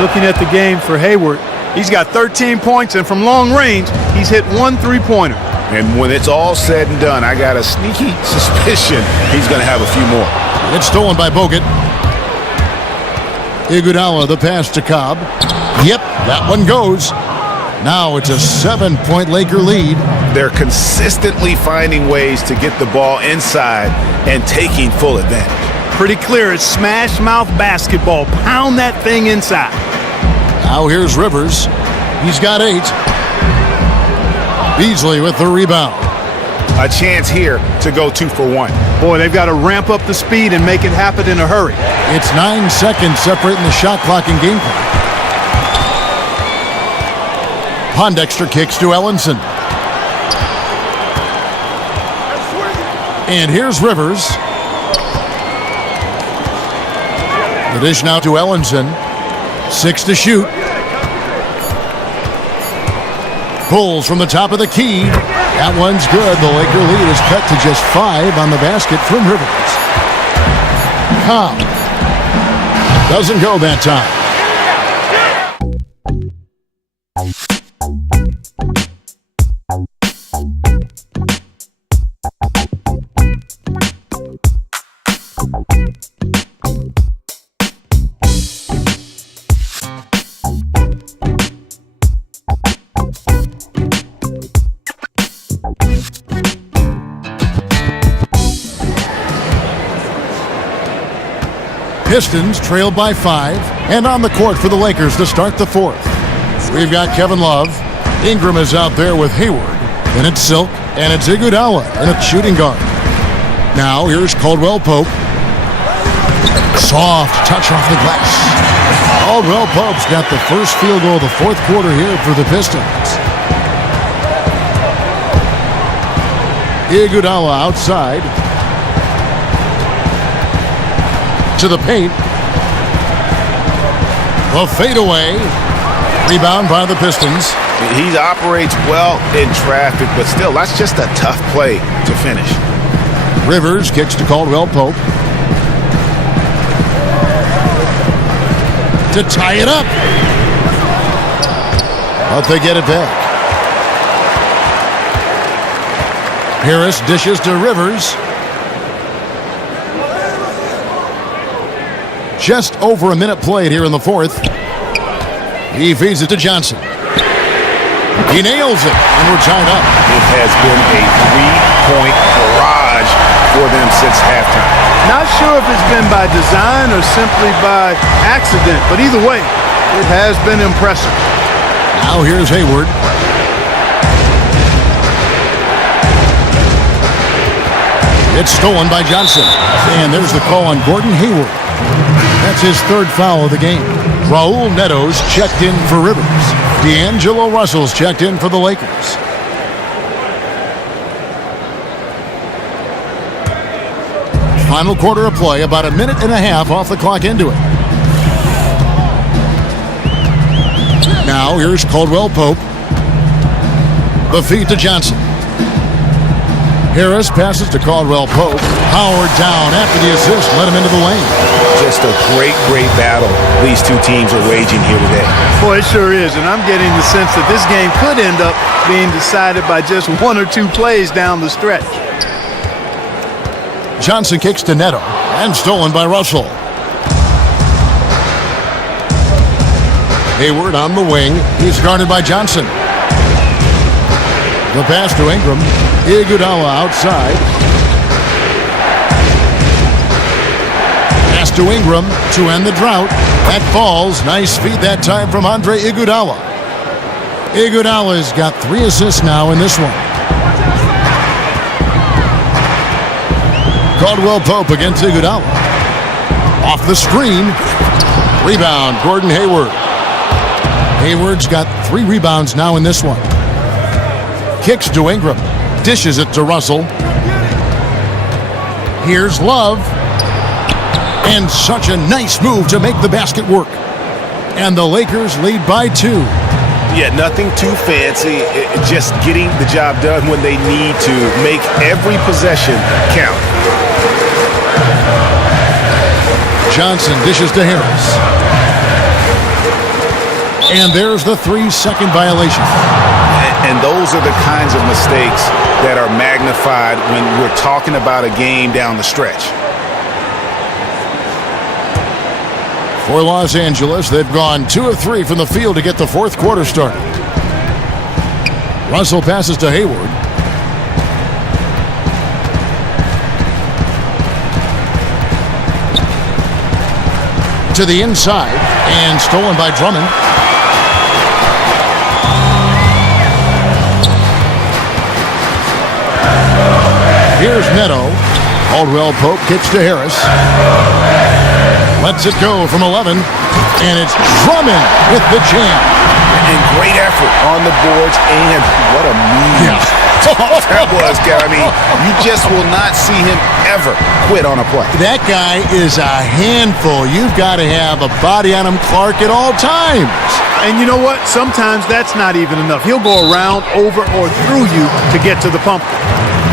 Looking at the game for Hayward, he's got 13 points, and from long range, he's hit 1 3-pointer. And when it's all said and done, I got a sneaky suspicion he's going to have a few more. It's stolen by Bogut. Iguodala, the pass to Cobb. Yep, that one goes. Now it's a 7-point Laker lead. They're consistently finding ways to get the ball inside and taking full advantage. Pretty clear, it's smash mouth basketball. Pound that thing inside. Now here's Rivers. He's got 8. Beasley with the rebound. A chance here to go 2 for 1. Boy, they've got to ramp up the speed and make it happen in a hurry. It's 9 seconds separating the shot clock and game clock. Pondexter kicks to Ellenson. And here's Rivers. The dish now to Ellenson. 6 to shoot. Pulls from the top of the key. That one's good. The Laker lead is cut to just 5 on the basket from Rivers. Cobb. Doesn't go that time. Pistons trailed by 5, and on the court for the Lakers to start the 4th. We've got Kevin Love. Ingram is out there with Hayward. Then it's Silk, and it's Iguodala in a shooting guard. Now here's Caldwell Pope. Soft touch off the glass. Caldwell Pope's got the first field goal of the 4th quarter here for the Pistons. Iguodala outside. To the paint. The fadeaway. Rebound by the Pistons. He operates well in traffic, but still, that's just a tough play to finish. Rivers kicks to Caldwell Pope. To tie it up. But they get it back. Harris dishes to Rivers. Just over a minute played here in the 4th. He feeds it to Johnson. He nails it, and we're tied up. It has been a 3-point barrage for them since halftime. Not sure if it's been by design or simply by accident, but either way, it has been impressive. Now here's Hayward. It's stolen by Johnson. And there's the call on Gordon Hayward. That's his third foul of the game. Raul Neto's checked in for Rivers. D'Angelo Russell's checked in for the Lakers. Final quarter of play, about a minute and a half off the clock into it. Now here's Caldwell Pope. The feed to Johnson. Harris passes to Caldwell Pope. Howard down after the assist, let him into the lane. Just a great battle these two teams are waging here today. Boy, it sure is, and I'm getting the sense that this game could end up being decided by just one or two plays down the stretch. Johnson kicks to Neto, and stolen by Russell. Hayward on the wing. He's guarded by Johnson. The pass to Ingram. Iguodala outside. Pass to Ingram to end the drought. That falls. Nice feed that time from Andre Iguodala. Iguodala's got 3 assists now in this one. Caldwell Pope against Iguodala. Off the screen. Rebound, Gordon Hayward. Hayward's got 3 rebounds now in this one. Kicks to Ingram. Dishes it to Russell. Here's Love. And such a nice move to make the basket work. And the Lakers lead by 2. Yeah, nothing too fancy. Just getting the job done when they need to. Make every possession count. Johnson dishes to Harris. And there's the 3-second violation. And those are the kinds of mistakes that are magnified when we're talking about a game down the stretch. For Los Angeles, they've gone 2 of 3 from the field to get the fourth quarter started. Russell passes to Hayward. To the inside, and stolen by Drummond. Here's Neto. Caldwell Pope kicks to Harris. Lets it go from 11. And it's Drummond with the jam. And great effort on the boards, and what a move. Yeah. That was, I mean, you just will not see him ever quit on a play. That guy is a handful. You've got to have a body on him, Clark, at all times. And you know what? Sometimes that's not even enough. He'll go around, over, or through you to get to the pumpkin.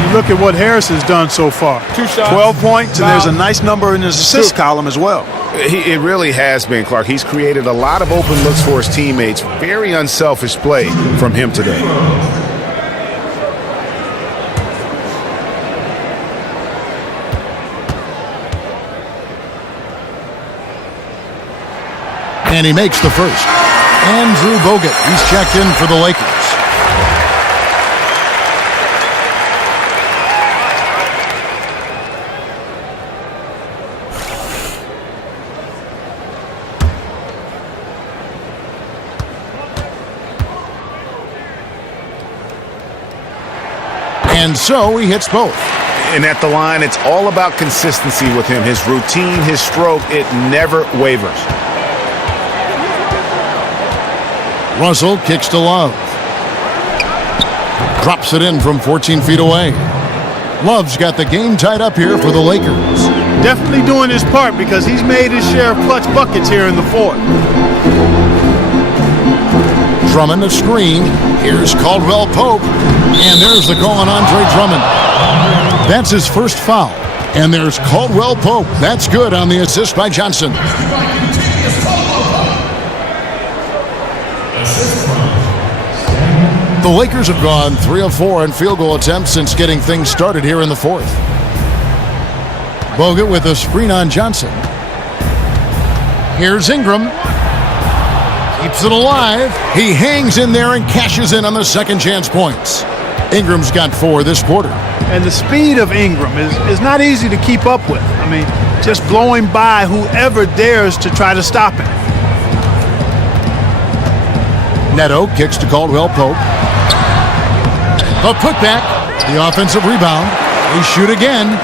You look at what Harris has done so far. 2 shots. 12 points, and there's a nice number in his assist column as well. It really has been, Clark. He's created a lot of open looks for his teammates. Very unselfish play from him today. And he makes the first. Andrew Bogut, he's checked in for the Lakers. And so he hits both. And at the line, it's all about consistency with him. His routine, his stroke, it never wavers. Russell kicks to Love. Drops it in from 14 feet away. Love's got the game tied up here for the Lakers. Definitely doing his part because he's made his share of clutch buckets here in the fourth. Drummond a screen. Here's Caldwell Pope. And there's the call on Andre Drummond. That's his first foul. And there's Caldwell Pope. That's good on the assist by Johnson. The Lakers have gone 3 of 4 in field goal attempts since getting things started here in the fourth. Bogut with a screen on Johnson. Here's Ingram. Keeps it alive. He hangs in there and cashes in on the second chance points. Ingram's got 4 this quarter. And the speed of Ingram is not easy to keep up with. I mean, just blowing by whoever dares to try to stop him. Neto kicks to Caldwell Pope. A putback. The offensive rebound. They shoot again.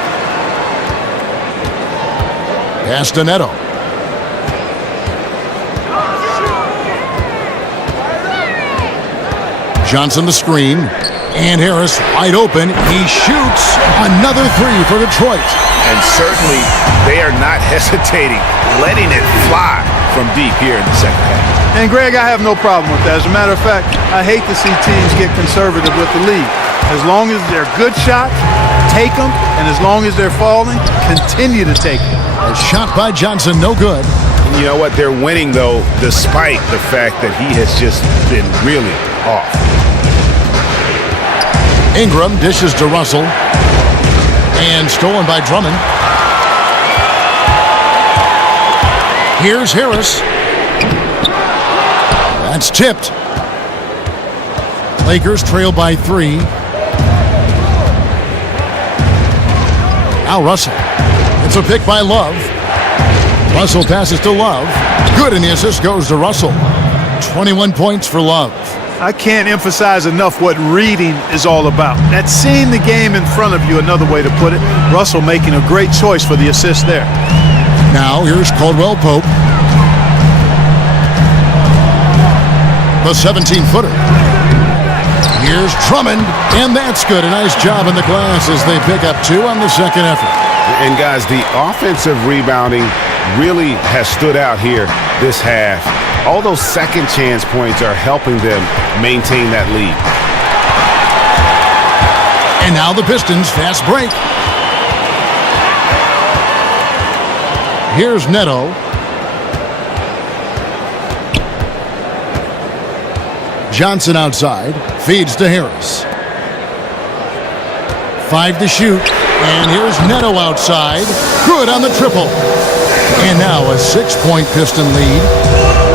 Pass to Neto. Johnson the screen. And Harris wide open. He shoots another three for Detroit. And certainly they are not hesitating, letting it fly from deep here in the second half. And Greg, I have no problem with that. As a matter of fact, I hate to see teams get conservative with the lead. As long as they're good shots, take them. And as long as they're falling, continue to take them. A shot by Johnson, no good. And you know what? They're winning, though, despite the fact that he has just been really off. Ingram dishes to Russell. And stolen by Drummond. Here's Harris. That's tipped. Lakers trail by 3. Now Russell. It's a pick by Love. Russell passes to Love. Good, and the assist goes to Russell. 21 points for Love. I can't emphasize enough what reading is all about. That's seeing the game in front of you, another way to put it. Russell making a great choice for the assist there. Now here's Caldwell Pope. The 17-footer. Here's Drummond, and that's good. A nice job in the glass as they pick up 2 on the second effort. And guys, the offensive rebounding really has stood out here this half. All those second chance points are helping them maintain that lead. And now the Pistons fast break. Here's Neto. Johnson outside, feeds to Harris. 5 to shoot, and here's Neto outside. Good on the triple. And now a 6-point Piston lead.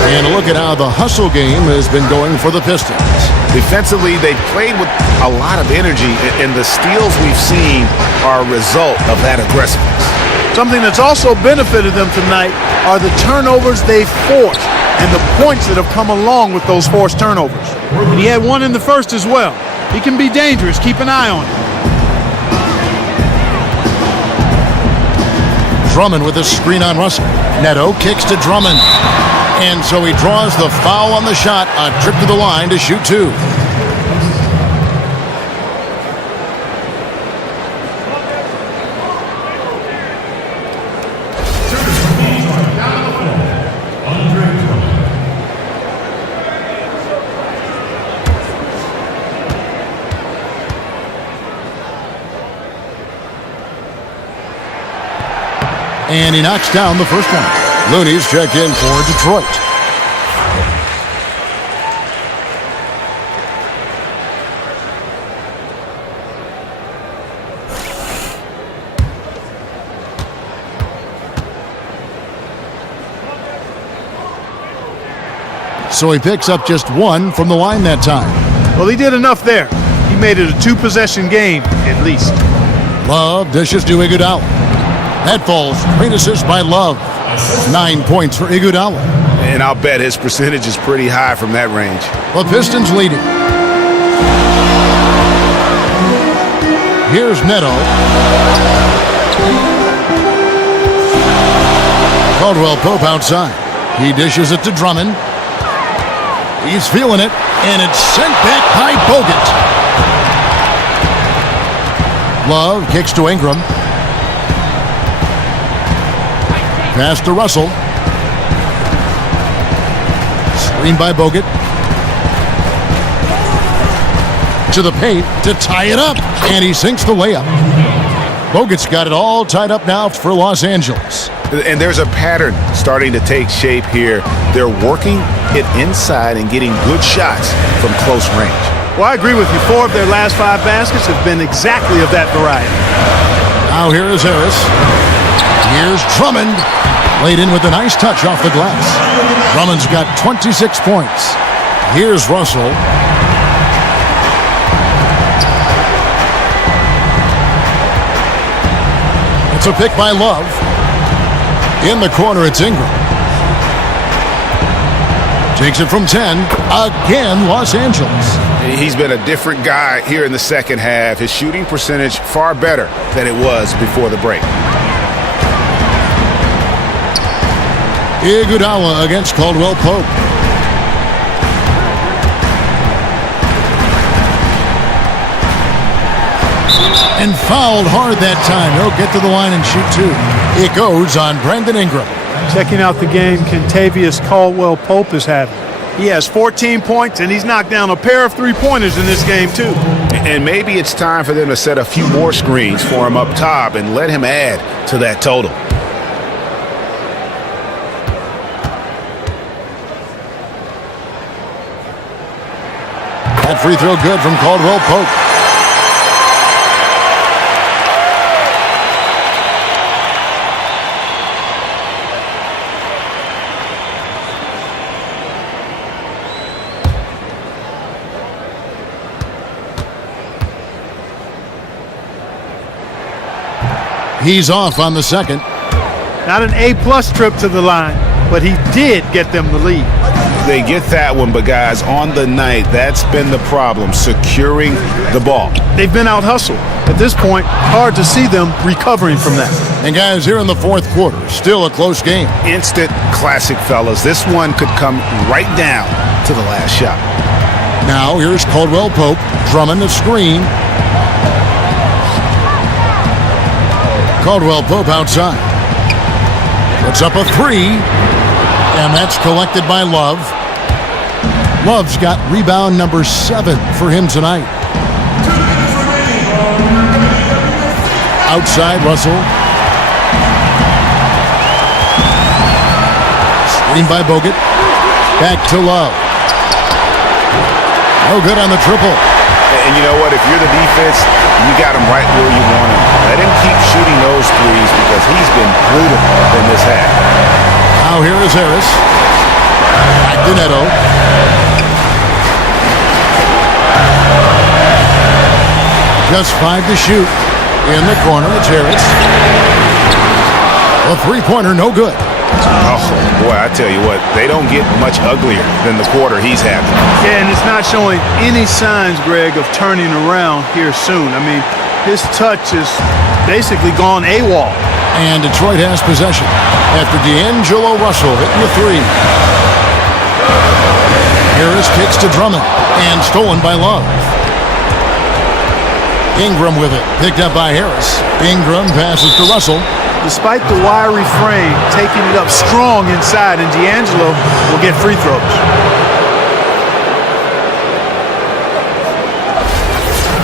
And a look at how the hustle game has been going for the Pistons. Defensively, they've played with a lot of energy, and the steals we've seen are a result of that aggressiveness. Something that's also benefited them tonight are the turnovers they've forced and the points that have come along with those forced turnovers. And he had one in the first as well. He can be dangerous. Keep an eye on him. Drummond with a screen on Russell. Neto kicks to Drummond. And so he draws the foul on the shot. A trip to the line to shoot 2. And he knocks down the first one. Looney's check in for Detroit. So he picks up just 1 from the line that time. Well, he did enough there. He made it a 2-possession game, at least. Love dishes to Iguodala. That falls. Great assist by Love. 9 points for Iguodala. And I'll bet his percentage is pretty high from that range. The Pistons leading. Here's Neto. Caldwell Pope outside. He dishes it to Drummond. He's feeling it, and it's sent back by Bogut. Love kicks to Ingram. Pass to Russell. Screen by Bogut. To the paint to tie it up. And he sinks the layup. Bogut's got it all tied up now for Los Angeles. And there's a pattern starting to take shape here. They're working it inside and getting good shots from close range. Well, I agree with you. 4 of their last 5 baskets have been exactly of that variety. Now here is Harris. Here's Drummond. Laid in with a nice touch off the glass. Drummond's got 26 points. Here's Russell. It's a pick by Love. In the corner, it's Ingram. Takes it from 10. Again, Los Angeles. He's been a different guy here in the second half. His shooting percentage far better than it was before the break. Iguodala against Caldwell Pope. And fouled hard that time. He'll get to the line and shoot two. It goes on Brandon Ingram. Checking out the game Kentavious Caldwell Pope is having. He has 14 points, and he's knocked down a pair of three-pointers in this game, too. And maybe it's time for them to set a few more screens for him up top and let him add to that total. That free throw good from Caldwell Pope. He's off on the second. Not an A-plus trip to the line, but he did get them the lead. They get that one, but guys, on the night, that's been the problem, securing the ball. They've been out-hustled. At this point, hard to see them recovering from that. And guys, here in the fourth quarter, still a close game. Instant classic, fellas. This one could come right down to the last shot. Now here's Caldwell Pope, drumming the screen. Caldwell Pope outside. Puts up a three, and that's collected by Love. Love's got rebound number 7 for him tonight. Outside, Russell. Screen by Bogut. Back to Love. No good on the triple. And you know what? If you're the defense, you got him right where you want him. Let him keep shooting those threes because he's been brutal in this half. Now here is Harris. Back to Neto. Just 5 to shoot. In the corner, it's Harris. A three-pointer, no good. Oh, boy, I tell you what, they don't get much uglier than the quarter he's having. Yeah, and it's not showing any signs, Greg, of turning around here soon. I mean, his touch is basically gone AWOL. And Detroit has possession after D'Angelo Russell hitting the three. Harris kicks to Drummond and stolen by Love. Ingram with it, picked up by Harris. Ingram passes to Russell. Despite the wiry frame, taking it up strong inside, and D'Angelo will get free throws.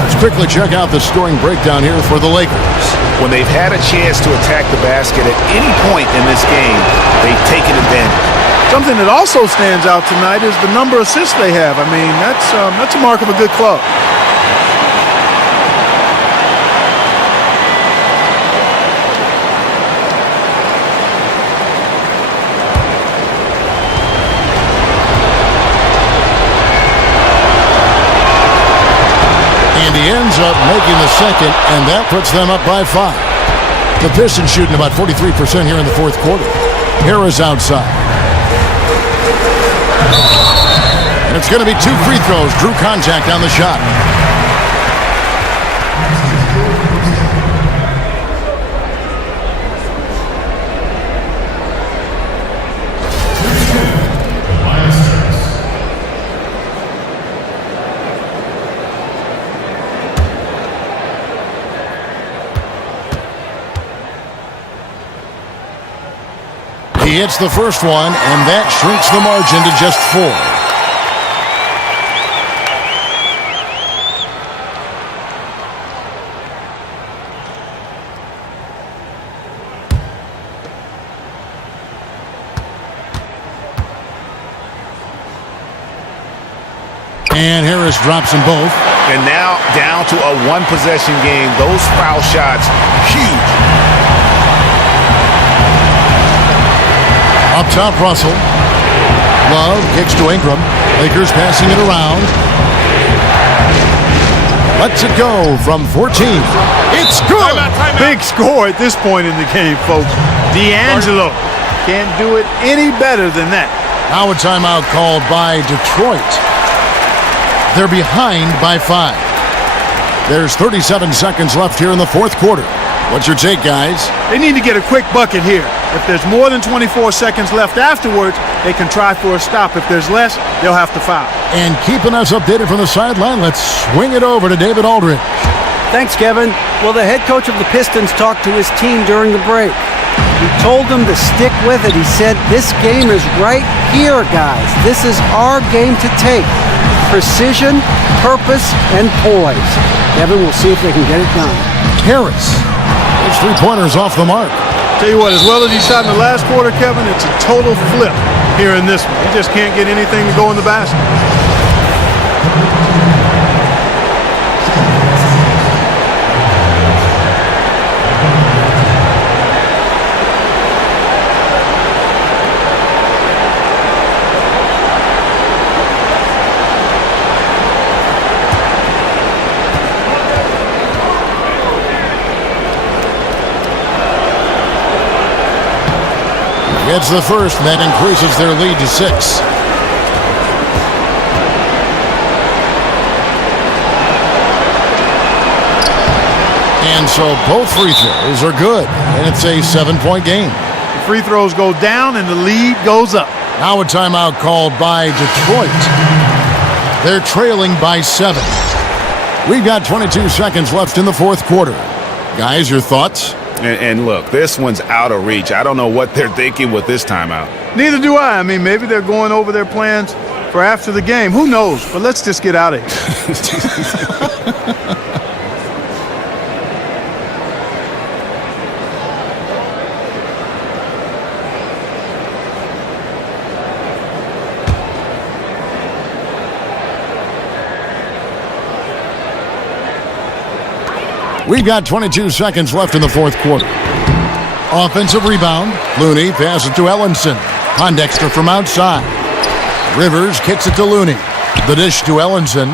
Let's quickly check out the scoring breakdown here for the Lakers. When they've had a chance to attack the basket at any point in this game, they've taken advantage. Something that also stands out tonight is the number of assists they have. I mean, that's a mark of a good club. And he ends up making the second, and that puts them up by 5. The Pistons shooting about 43% here in the fourth quarter. Harris outside. And it's going to be 2 free throws. Drew contact on the shot. He hits the first one, and that shrinks the margin to just 4. And Harris drops them both. And now down to a one-possession game. Those foul shots, huge. Up top, Russell. Love kicks to Ingram. Lakers passing it around. Lets it go from 14. It's good. Big score at this point in the game, folks. D'Angelo can't do it any better than that. Now a timeout called by Detroit. They're behind by 5. There's 37 seconds left here in the fourth quarter. What's your take, guys? They need to get a quick bucket here. If there's more than 24 seconds left afterwards, they can try for a stop. If there's less, they'll have to foul. And keeping us updated from the sideline, let's swing it over to David Aldridge. Thanks, Kevin. Well, the head coach of the Pistons talked to his team during the break. He told them to stick with it. He said, this game is right here, guys. This is our game to take. Precision, purpose, and poise. Kevin, we'll see if they can get it done. Harris. His three-pointers off the mark. Tell you what, as well as he shot in the last quarter, Kevin, it's a total flip here in this one. He just can't get anything to go in the basket. It's the first, and that increases their lead to 6. And so both free throws are good, and it's a 7-point game. The free throws go down, and the lead goes up. Now a timeout called by Detroit. They're trailing by 7. We've got 22 seconds left in the fourth quarter. Guys, your thoughts? And look, this one's out of reach. I don't know what they're thinking with this timeout. Neither do I. I mean, maybe they're going over their plans for after the game. Who knows? But let's just get out of here. We've got 22 seconds left in the fourth quarter. Offensive rebound. Looney passes to Ellenson. Pondexter from outside. Rivers kicks it to Looney. The dish to Ellenson.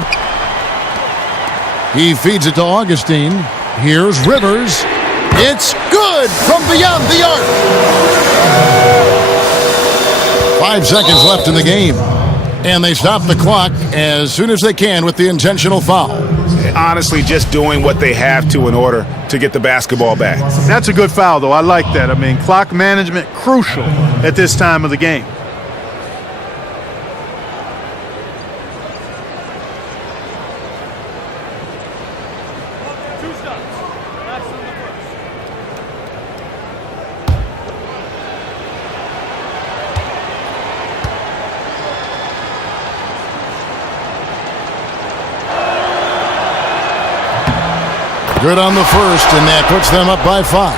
He feeds it to Augustine. Here's Rivers. It's good from beyond the arc. 5 seconds left in the game. And they stop the clock as soon as they can with the intentional foul. Honestly, just doing what they have to in order to get the basketball back. That's a good foul, though. I like that. I mean, clock management crucial at this time of the game. Good on the first, and that puts them up by 5.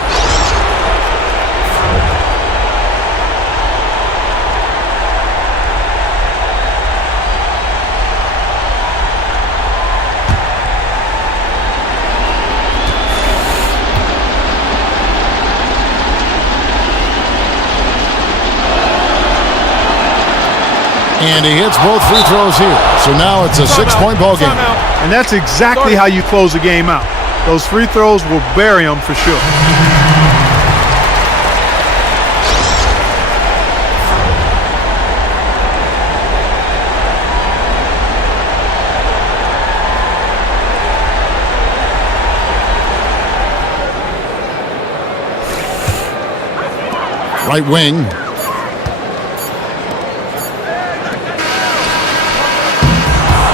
And he hits both free throws here. So now it's a 6-point ball game. And that's exactly how you close a game out. Those free throws will bury them for sure. Right wing.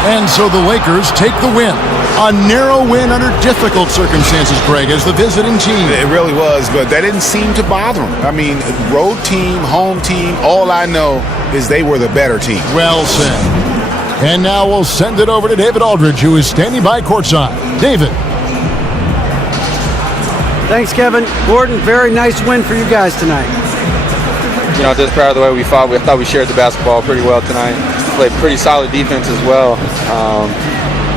And so the Lakers take the win. A narrow win under difficult circumstances, Greg, as the visiting team. It really was, but that didn't seem to bother them. I mean, road team, home team, all I know is they were the better team. Well said. And now we'll send it over to David Aldridge, who is standing by courtside. David. Thanks, Kevin. Gordon, very nice win for you guys tonight. You know, just proud of the way we fought. I thought we shared the basketball pretty well tonight. Played pretty solid defense as well.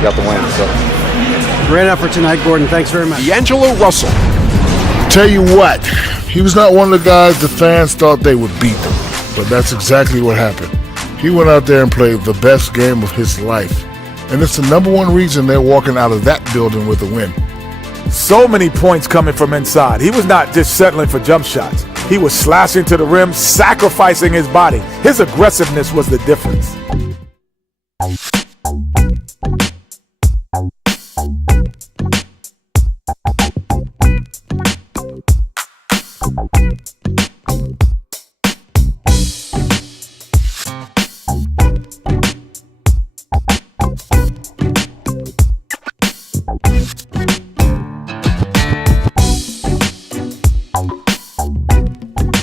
Got the win. So. Great effort tonight, Gordon. Thanks very much. D'Angelo Russell. Tell you what, he was not one of the guys the fans thought they would beat them, but that's exactly what happened. He went out there and played the best game of his life, and it's the number one reason they're walking out of that building with a win. So many points coming from inside. He was not just settling for jump shots. He was slashing to the rim, sacrificing his body. His aggressiveness was the difference.